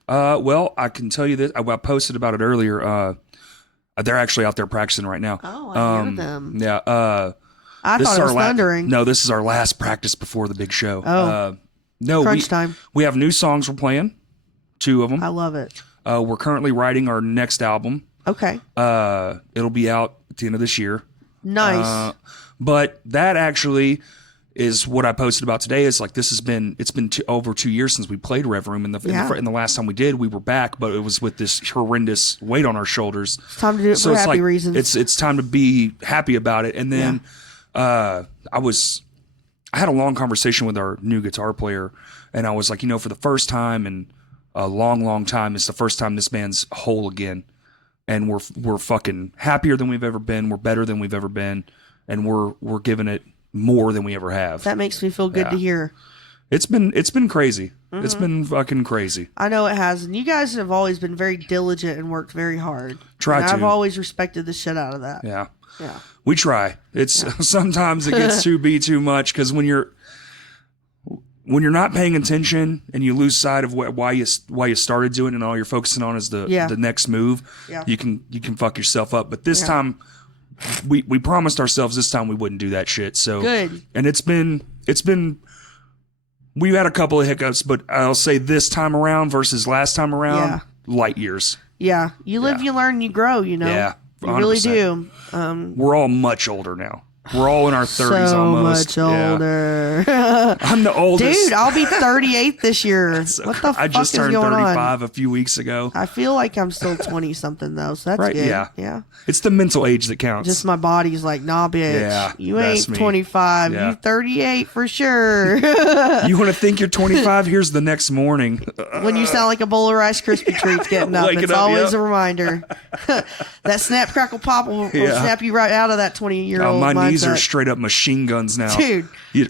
Well, I can tell you this. I posted about it earlier. They're actually out there practicing right now. Oh, I hear them. Yeah. I This thought is it our was thundering. No, this is our last practice before the big show. Oh. No, Crunch time. We have new songs we're playing. 2 of them. I love it. We're currently writing our next album. Okay. It'll be out at the end of this year. Nice. But that actually is what I posted about today. Is like it's been over 2 years since we played Reve Room, and the last time we did, we were back, but it was with this horrendous weight on our shoulders. It's time to do it for happy reasons. It's time to be happy about it. And then I had a long conversation with our new guitar player, and I was like, for the first time in a long, long time, it's the first time this band's whole again. And we're fucking happier than we've ever been. We're better than we've ever been, and we're giving it more than we ever have. That makes me feel good to hear. It's been crazy. It's been fucking crazy. I know it has, and you guys have always been very diligent and worked very hard. Try to. I've always respected the shit out of that. Yeah. Yeah. We try. It's sometimes it gets too much because when you're not paying attention and you lose sight of why you started doing it, and all you're focusing on is the next move, you can fuck yourself up. But this time, we promised ourselves this time we wouldn't do that shit. So good. And it's been we've had a couple of hiccups, but I'll say this time around versus last time around, light years. Yeah. You live, you learn, you grow, you know? Yeah. 100%. You really do. We're all much older now. We're all in our 30s so almost. much older. Yeah. I'm the oldest. Dude, I'll be 38 this year. So what the fuck I just is turned going 35 on? a few weeks ago. I feel like I'm still 20 something though, so that's Right, good. yeah. Yeah. It's the mental age that counts. Just my body's like, nah, bitch. Yeah, you that's ain't me. 25. Yeah. You 38 for sure. You want to think you're 25? Here's the next morning. When you sound like a bowl of Rice Krispie treats getting up, Waking it's up, always yep. a reminder. That snap, crackle, pop will Yeah. snap you right out of that 20-year-old My mindset. knees are straight up machine guns now. Dude. You-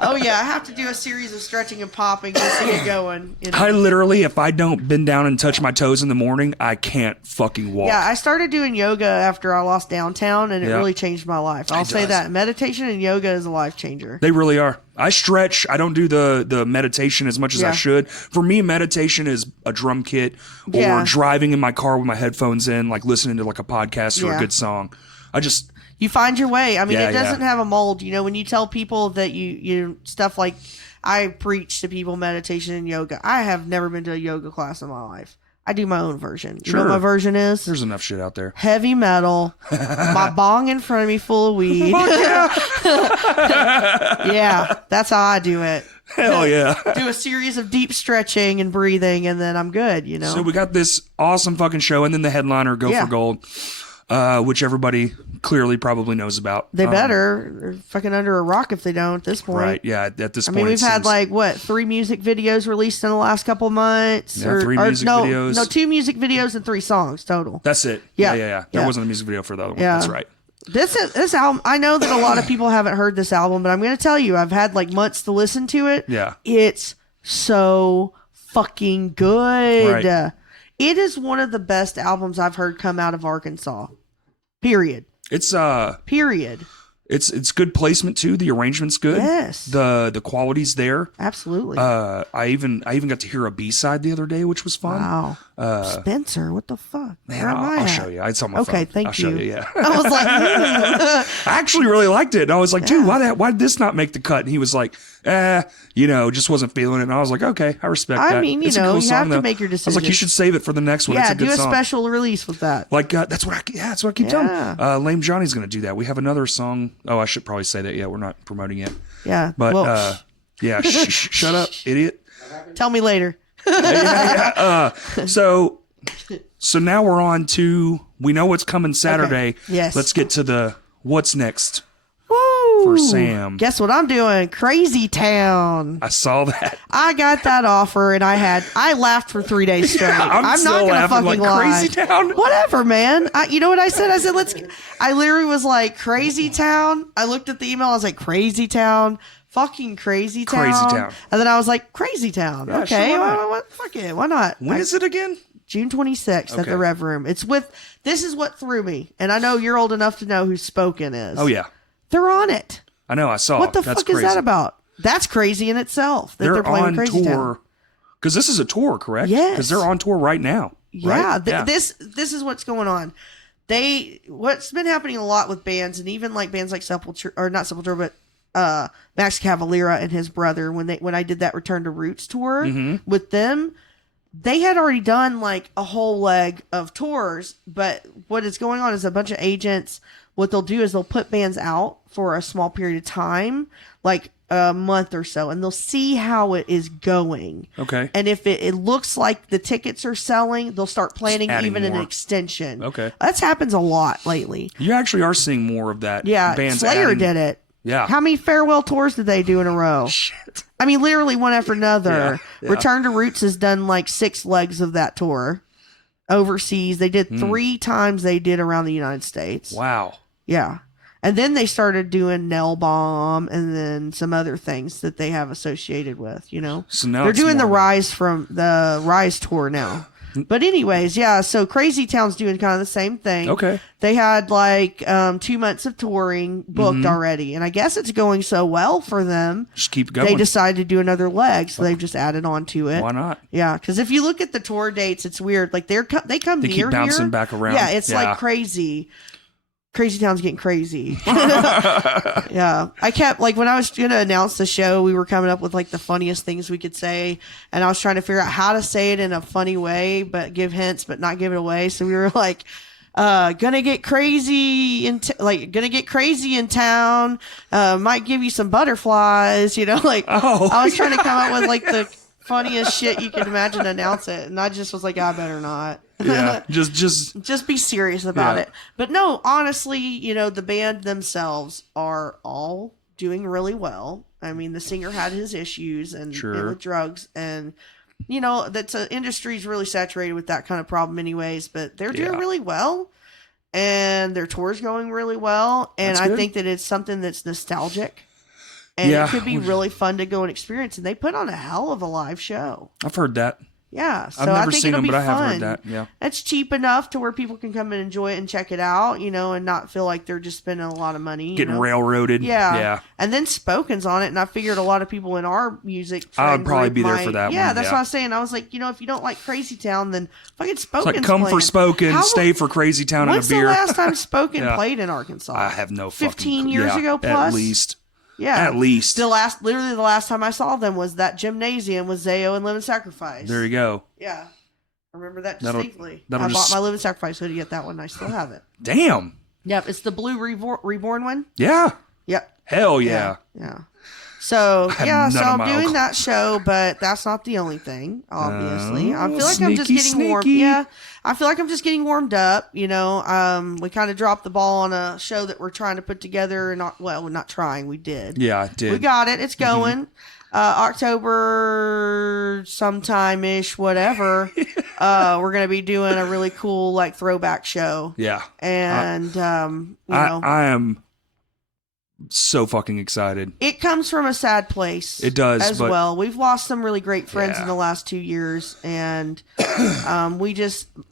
Oh, yeah. I have to do a series of stretching and popping just to get going. You know? I literally, if I don't bend down and touch my toes in the morning, I can't fucking walk. Yeah, I started doing yoga after I lost downtown, and it Yeah. really changed my life. I'll say does. that. Meditation and yoga is a life changer. They really are. I stretch. I don't do the meditation as much as I Yeah. should. For me, meditation is a drum kit or Yeah. driving in my car with my headphones in, like listening to like a podcast or a Yeah. good song. I just, You find your way. I mean, Yeah, it doesn't have a mold. You know, when you tell people that you stuff like I preach to people meditation and yoga. I have never been to a yoga class in my life. I do my own version. You know what Sure. my version is? there's enough shit out there. Heavy metal, my bong in front of me full of weed. Yeah, that's how I do it. Hell yeah. Do a series of deep stretching and breathing, and then I'm good, you know? So we got this awesome fucking show, and then the headliner, Go Yeah. for Gold, which everybody clearly probably knows about. They better. They're fucking under a rock if they don't at this point. Right, yeah, at this I point. mean, it we've had seems- like what 3 music videos released in the last couple months. Yeah, 3 music videos. No, 2 music videos and 3 songs total. That's it. Yeah. There Yeah. wasn't a music video for the other one. Yeah. That's right. This album. I know that a lot of people haven't heard this album, but I'm going to tell you, I've had like months to listen to it. Yeah. It's so fucking good. Right. It is one of the best albums I've heard come out of Arkansas. Period. It's Period. it's good placement too. The arrangement's good. Yes. The quality's there. Absolutely. I even got to hear a B-side the other day, which was fun. Wow. Spencer, what the fuck? Man, Where am I I'll at? show you. It's on my phone. Okay, thank I'll show you. you. Yeah. I was like, I actually really liked it. And I was like, dude, why did this not make the cut? And he was like, just wasn't feeling it. And I was like, okay, I respect that. I mean, It's a you cool have song, to though. make your I was like, you decision. should save it for the next one. yeah, it's a good do a song. special release with that. Like that's what I keep telling. Yeah. Lame Johnny's gonna do that. We have another song. Oh, I should probably say that. Yeah, we're not promoting it. Yeah. But well, yeah, shut up, idiot. tell me later. So now we're on to, we know what's coming Saturday. Okay. Yes. Let's get to the what's next. Woo! For Sam. Guess what I'm doing? Crazy Town. I saw that. I got that offer and I laughed for 3 days straight. I'm not still gonna laughing, fucking like, lie. Crazy Town? Whatever, man. You know what I said? I said I literally was like, Crazy Town. I looked at the email. I was like, Crazy Town. Fucking Crazy Town. Crazy Town. And then I was like, Crazy Town. Yeah, Okay. sure, why not? What? Fuck it. Why not? When is it again? June 26th at Okay. the Reve Room. This is what threw me. And I know you're old enough to know who Spoken is. Oh yeah, They're on it. I know. I saw. What the That's fuck crazy. is that about? That's crazy in itself that they're playing on Crazy Town. tour because this is a tour, correct? Yes. Because they're on tour right now. Yeah, right? This is what's going on. What's been happening a lot with bands, and even like bands like Sepultura, or not Sepultura, but Max Cavalera and his brother, when I did that Return to Roots tour Mm-hmm. with them, they had already done like a whole leg of tours. But what is going on is a bunch of agents. What they'll do is they'll put bands out for a small period of time, like a month or so, and they'll see how it is going. Okay. And if it looks like the tickets are selling, they'll start planning adding even an more. extension. Okay. That's happens a lot lately. You actually are seeing more of that. Yeah, Bands Slayer adding- did it. Yeah. How many farewell tours did they do in a row? Shit. I mean, literally one after another. Yeah, yeah. Return to Roots has done like 6 legs of that tour overseas. They did 3 times they did around the United States. Wow. Yeah. And then they started doing Nail Bomb and then some other things that they have associated with, you know. So now They're it's doing the more- Rise tour now. But anyways, yeah, so Crazy Town's doing kind of the same thing. Okay. They had like 2 months of touring booked already, and I guess it's going so well for them. Just keep going. They decided to do another leg, so they've just added on to it. Why not? Yeah, because if you look at the tour dates, it's weird. Like they come They near keep bouncing here. back around. Yeah, it's Yeah. like crazy. Crazy Town's getting crazy. Yeah. I kept, like, when I was going to announce the show, we were coming up with, like, the funniest things we could say. And I was trying to figure out how to say it in a funny way, but give hints, but not give it away. So we were like, gonna get crazy gonna get crazy in town. Might give you some butterflies, like, I was trying to come up with, like, the funniest shit you could imagine to announce it. And I just was like, I better not. Yeah, just be serious about it. But no, honestly, the band themselves are all doing really well. I mean, the singer had his issues and with drugs, and that's industry's really saturated with that kind of problem anyways, but they're doing really well, and their tour's going really well, and I think that it's something that's nostalgic, and it could be really fun to go and experience, and they put on a hell of a live show. I've heard that. Yeah, so I've never I think seen it'll them, be but I have fun. heard that. Yeah, it's cheap enough to where people can come and enjoy it and check it out, and not feel like they're just spending a lot of money, getting railroaded. Yeah. And then Spoken's on it, and I figured a lot of people in our music, I would probably be there for that. Yeah, one. that's what I was saying. I was like, if you don't like Crazy Town, then fucking Spoken's it's like come playing. for Spoken, stay for Crazy Town and a beer. When's the last time Spoken played in Arkansas? I have no 15 years ago plus, at least. Yeah, at least. Literally the last time I saw them was that gymnasium with Zayo and Living Sacrifice. There you go. Yeah. I remember that distinctly. I that'll bought my Living Sacrifice hoodie at that one, and I still have it. Damn. Yep, it's the blue reborn one. Yeah. Yep. Hell yeah. Yeah. So I'm doing uncle. that show, but that's not the only thing. Obviously, I feel like I'm just getting sneaky. warm. Yeah, I feel like I'm just getting warmed up. We kind of dropped the ball on a show that we're trying to put together, and we're not trying. We did. Yeah, I did. We got it. It's going. October sometime ish, whatever. We're gonna be doing a really cool like throwback show. Yeah, and I am so fucking excited. It comes from a sad place. It does as well. We've lost some really great friends in the last 2 years, and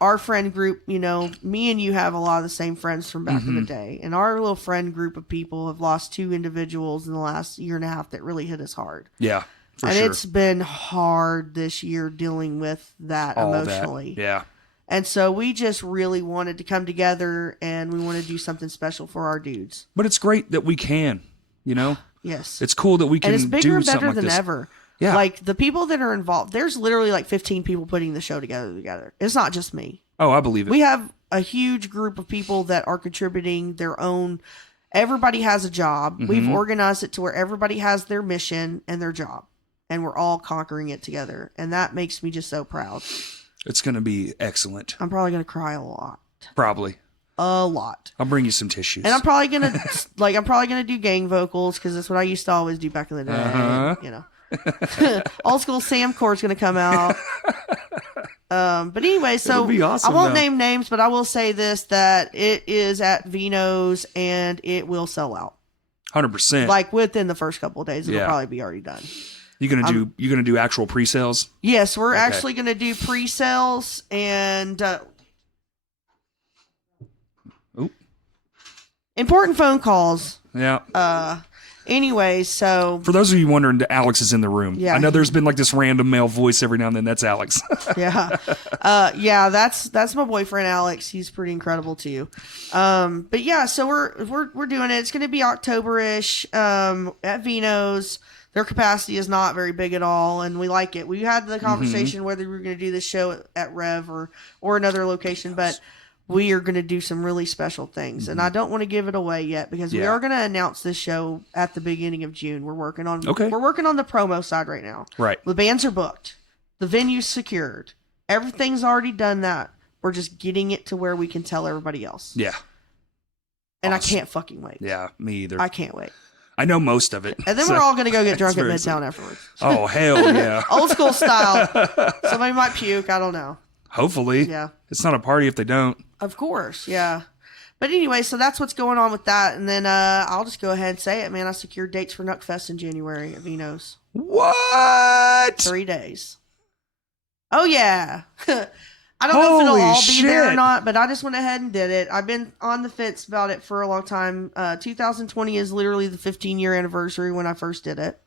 our friend group. Me and you have a lot of the same friends from back in the day, and our little friend group of people have lost 2 individuals in the last year and a half that really hit us hard. Yeah, for and sure. it's been hard this year dealing with that all emotionally. That. Yeah. And so we just really wanted to come together, and we want to do something special for our dudes. But it's great that we can, Yes. It's cool that we can do something like this. And it's bigger and better than ever. Yeah. Like, the people that are involved, there's literally like 15 people putting the show together. It's not just me. Oh, I believe it. We have a huge group of people that are contributing their own. Everybody has a job. We've organized it to where everybody has their mission and their job, and we're all conquering it together. And that makes me just so proud. It's going to be excellent. I'm probably going to cry a lot. Probably. A lot. I'll bring you some tissues. And I'm probably going to do gang vocals, because that's what I used to always do back in the day. Old school Sam Core's going to come out. But anyway, so be awesome, I won't name names, but I will say this, that it is at Vino's, and it will sell out. 100%. Like within the first couple of days, it'll probably be already done. You gonna do actual pre-sales? Yes, we're actually gonna do pre-sales, and important phone calls. Yeah. Anyway, so for those of you wondering, Alex is in the room. Yeah. I know there's been like this random male voice every now and then. That's Alex. Yeah. That's my boyfriend Alex. He's pretty incredible too. But yeah, so we're doing it. It's gonna be October-ish at Vino's. Their capacity is not very big at all, and we like it. We had the conversation whether we were going to do this show at Rev or another location, but we are going to do some really special things. And I don't want to give it away yet, because we are going to announce this show at the beginning of June. We're working on the promo side right now. Right. The bands are booked. The venue's secured. Everything's already done that. We're just getting it to where we can tell everybody else. Yeah. And awesome. I can't fucking wait. Yeah, me either. I can't wait. I know most of it. And then we're all going to go get drunk at Midtown afterwards. Oh, hell yeah. Old school style. Somebody might puke. I don't know. Hopefully. Yeah. It's not a party if they don't. Of course. Yeah. But anyway, so that's what's going on with that. And then I'll just go ahead and say it, man. I secured dates for Nuckfest in January at Vino's. What? 3 days. Oh, yeah. I don't know if it'll all be there or not, but I just went ahead and did it. I've been on the fence about it for a long time. 2020 is literally the 15-year anniversary when I first did it.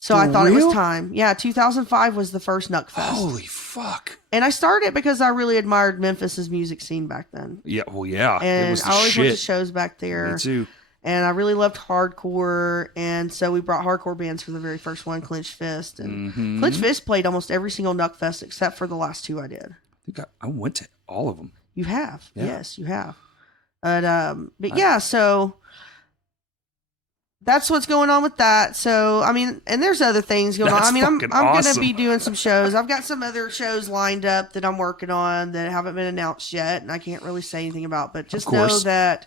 So I thought it was time. Yeah, 2005 was the first Nuckfest. Holy fuck. And I started because I really admired Memphis's music scene back then. Yeah, well, yeah. And it was the I always shit. went to shows back there. Me too. And I really loved hardcore. And so we brought hardcore bands for the very first one, Clenched Fist. And Clenched Fist played almost every single Nuck Fest except for the last 2 I did. I think I went to all of them. You have. Yeah. Yes, you have. But yeah, so that's what's going on with that. So, I mean, and there's other things going on. I mean, I'm going to be doing some shows. I've got some other shows lined up that I'm working on that haven't been announced yet, and I can't really say anything about. But just know that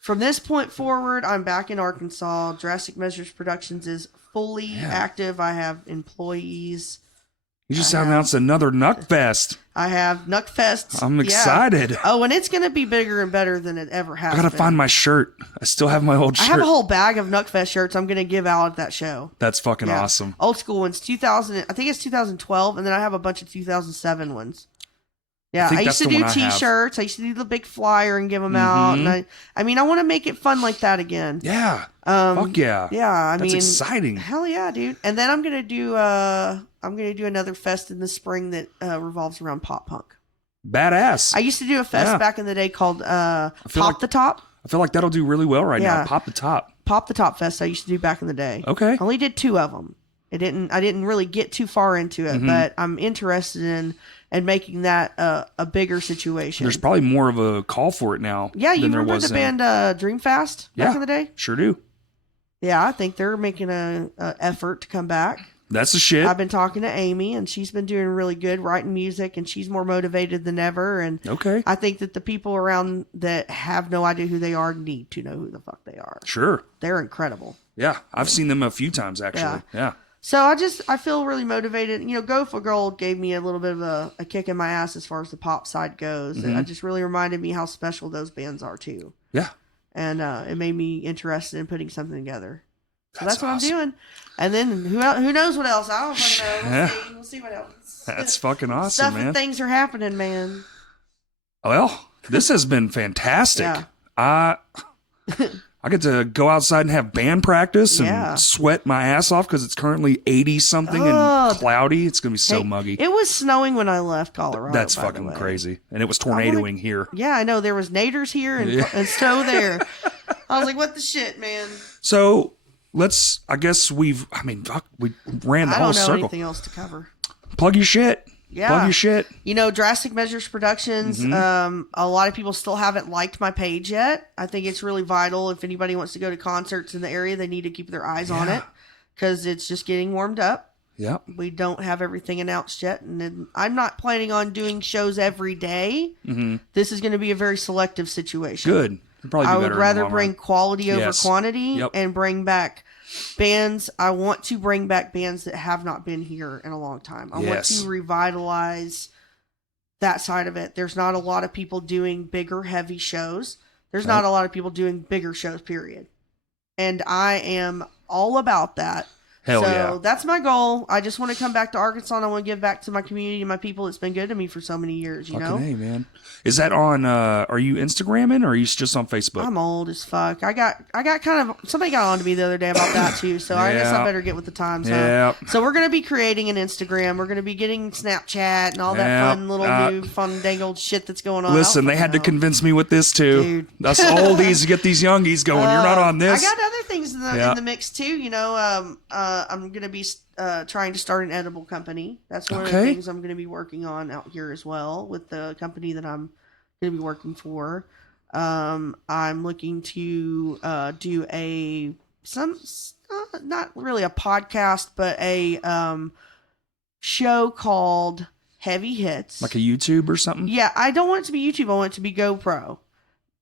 from this point forward, I'm back in Arkansas. Drastic Measures Productions is fully active. I have employees. You just announced another Nuck Fest. I have Nuck Fest. I'm excited. Oh, and it's going to be bigger and better than it ever has. I got to find my shirt. I still have my old shirt. I have a whole bag of Nuck Fest shirts I'm going to give out at that show. That's fucking awesome. Old school ones, 2000. I think it's 2012, and then I have a bunch of 2007 ones. Yeah, I used to do T-shirts. I used to do the big flyer and give them out. And I mean, I want to make it fun like that again. Yeah. Fuck yeah. Yeah, I mean, that's exciting. Hell yeah, dude. And then I'm gonna do another fest in the spring that revolves around pop punk. Badass. I used to do a fest back in the day called the Top. I feel like that'll do really well right now. Pop the Top. Pop the Top Fest I used to do back in the day. Okay. I only did 2 of them. I didn't really get too far into it, but I'm interested in making that a bigger situation. There's probably more of a call for it now. Yeah, you remember the band Dreamfast back in the day? Sure do. Yeah, I think they're making a effort to come back. That's the shit. I've been talking to Amy, and she's been doing really good writing music, and she's more motivated than ever. And I think that the people around that have no idea who they are need to know who the fuck they are. Sure. They're incredible. Yeah, I've seen them a few times, actually. Yeah. So I feel really motivated. You know, Go for Gold gave me a little bit of a kick in my ass as far as the pop side goes. It just really reminded me how special those bands are, too. Yeah. And it made me interested in putting something together. So that's what I'm doing. And then who knows what else? I don't fucking know. We'll see what else. That's fucking awesome, Stuff man. and things are happening, man. Well, this has been fantastic. I get to go outside and have band practice and sweat my ass off because it's currently 80 something and cloudy. It's gonna be so muggy. It was snowing when I left Colorado. That's fucking crazy. And it was tornadoing here. Yeah, I know. There was naders here and snow there. I was like, what the shit, man? So I guess we ran the whole circle. I don't know anything else to cover. Plug your shit. Yeah. Plug your shit. You know, Drastic Measures Productions, a lot of people still haven't liked my page yet. I think it's really vital. If anybody wants to go to concerts in the area, they need to keep their eyes on it because it's just getting warmed up. Yeah. We don't have everything announced yet. And I'm not planning on doing shows every day. This is going to be a very selective situation. Good. I would rather bring quality over quantity and bring back bands. I want to bring back bands that have not been here in a long time. I want to revitalize that side of it. There's not a lot of people doing bigger, heavy shows. There's not a lot of people doing bigger shows, period. And I am all about that. So that's my goal. I just want to come back to Arkansas and I want to give back to my community and my people that's been good to me for so many years, you know? Hey, man. Is that on, are you Instagramming or are you just on Facebook? I'm old as fuck. I got kind of, somebody got on to me the other day about that too, so I guess I better get with the times. Huh? So we're going to be creating an Instagram. We're going to be getting Snapchat and all that fun little new fun dangled shit that's going on. Listen, they had to convince me with this too. Dude. Us oldies to get these youngies going. You're not on this. I got other things in the mix too, you know. I'm going to be trying to start an edible company. That's one of the things I'm going to be working on out here as well with the company that I'm going to be working for. I'm looking to do not really a podcast, but a show called Heavy Hits. Like a YouTube or something? Yeah, I don't want it to be YouTube. I want it to be GoPro.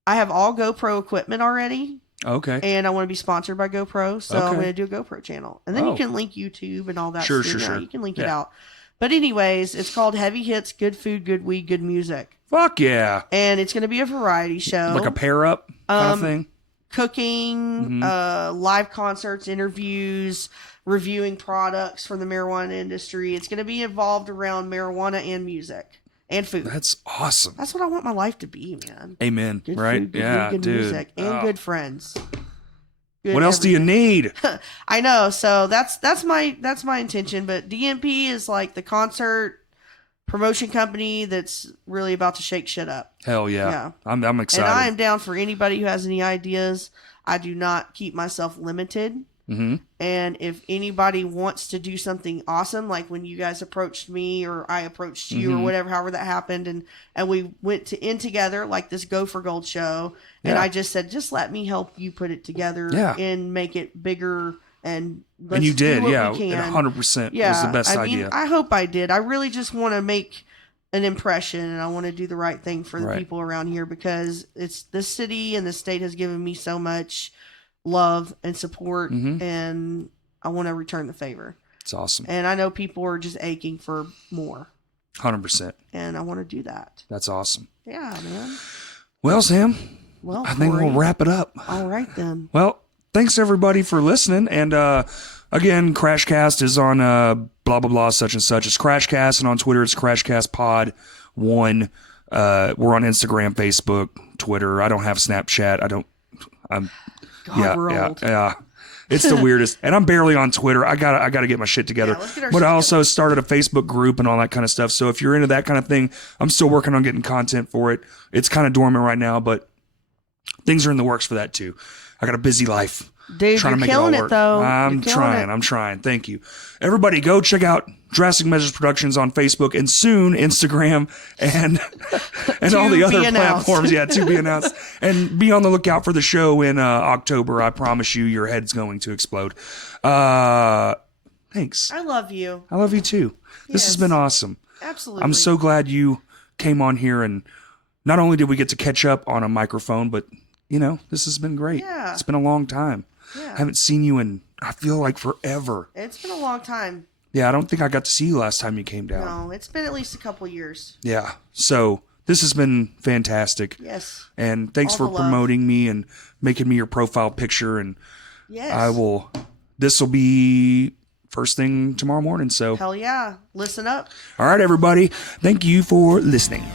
I have all GoPro equipment already. Okay. And I want to be sponsored by GoPro, so I'm going to do a GoPro channel. And then you can link YouTube and all that stuff. Sure. You can link it out. But anyways, it's called Heavy Hits, Good Food, Good Weed, Good Music. Fuck yeah. And it's going to be a variety show. Like a pair up kind of thing? Cooking, live concerts, interviews, reviewing products from the marijuana industry. It's going to be involved around marijuana and music. And food. That's awesome. That's what I want my life to be, man. Amen. Good right? Food, good music, and good friends. Good what else do you need? I know. So that's my intention. But DMP is like the concert promotion company that's really about to shake shit up. Hell yeah. Yeah. I'm excited. And I am down for anybody who has any ideas. I do not keep myself limited. Mm-hmm. And if anybody wants to do something awesome, like when you guys approached me or I approached you or whatever, however that happened, and we went in together like this Go for Gold show, and I just said, just let me help you put it together and make it bigger. And you did, do yeah, we can. 100% was the best idea. I hope I did. I really just want to make an impression, and I want to do the right thing for the people around here, because it's the city and the state has given me so much love and support, and I want to return the favor. It's awesome. And I know people are just aching for more. 100%. And I want to do that. That's awesome. Yeah, man. Well, Sam, I think we'll wrap it up. All right, then. Well, thanks everybody for listening. And again, Crashcast is on blah, blah, blah, such and such. It's Crashcast, and on Twitter, it's CrashCastPod1. We're on Instagram, Facebook, Twitter. I don't have Snapchat. We're old. Yeah. It's the weirdest. And I'm barely on Twitter. I gotta get my shit together. Let's get our but shit I also started a Facebook group and all that kind of stuff. So if you're into that kind of thing, I'm still working on getting content for it. It's kind of dormant right now, but things are in the works for that too. I got a busy life. Dude, you're killing it, though. I'm trying. Thank you. Everybody, go check out Drastic Measures Productions on Facebook, and soon Instagram and all the other platforms. Yeah, to be announced. And be on the lookout for the show in October. I promise you, your head's going to explode. Thanks. I love you. I love you too. This has been awesome. Absolutely. I'm so glad you came on here, and not only did we get to catch up on a microphone, but this has been great. Yeah. It's been a long time. Yeah. I haven't seen you in, I feel like, forever. It's been a long time. Yeah, I don't think I got to see you last time you came down. No, it's been at least a couple years. Yeah. So this has been fantastic. Yes. And thanks All for the love. promoting me and making me your profile picture. And yes. This will be first thing tomorrow morning. So hell yeah. Listen up. All right, everybody. Thank you for listening.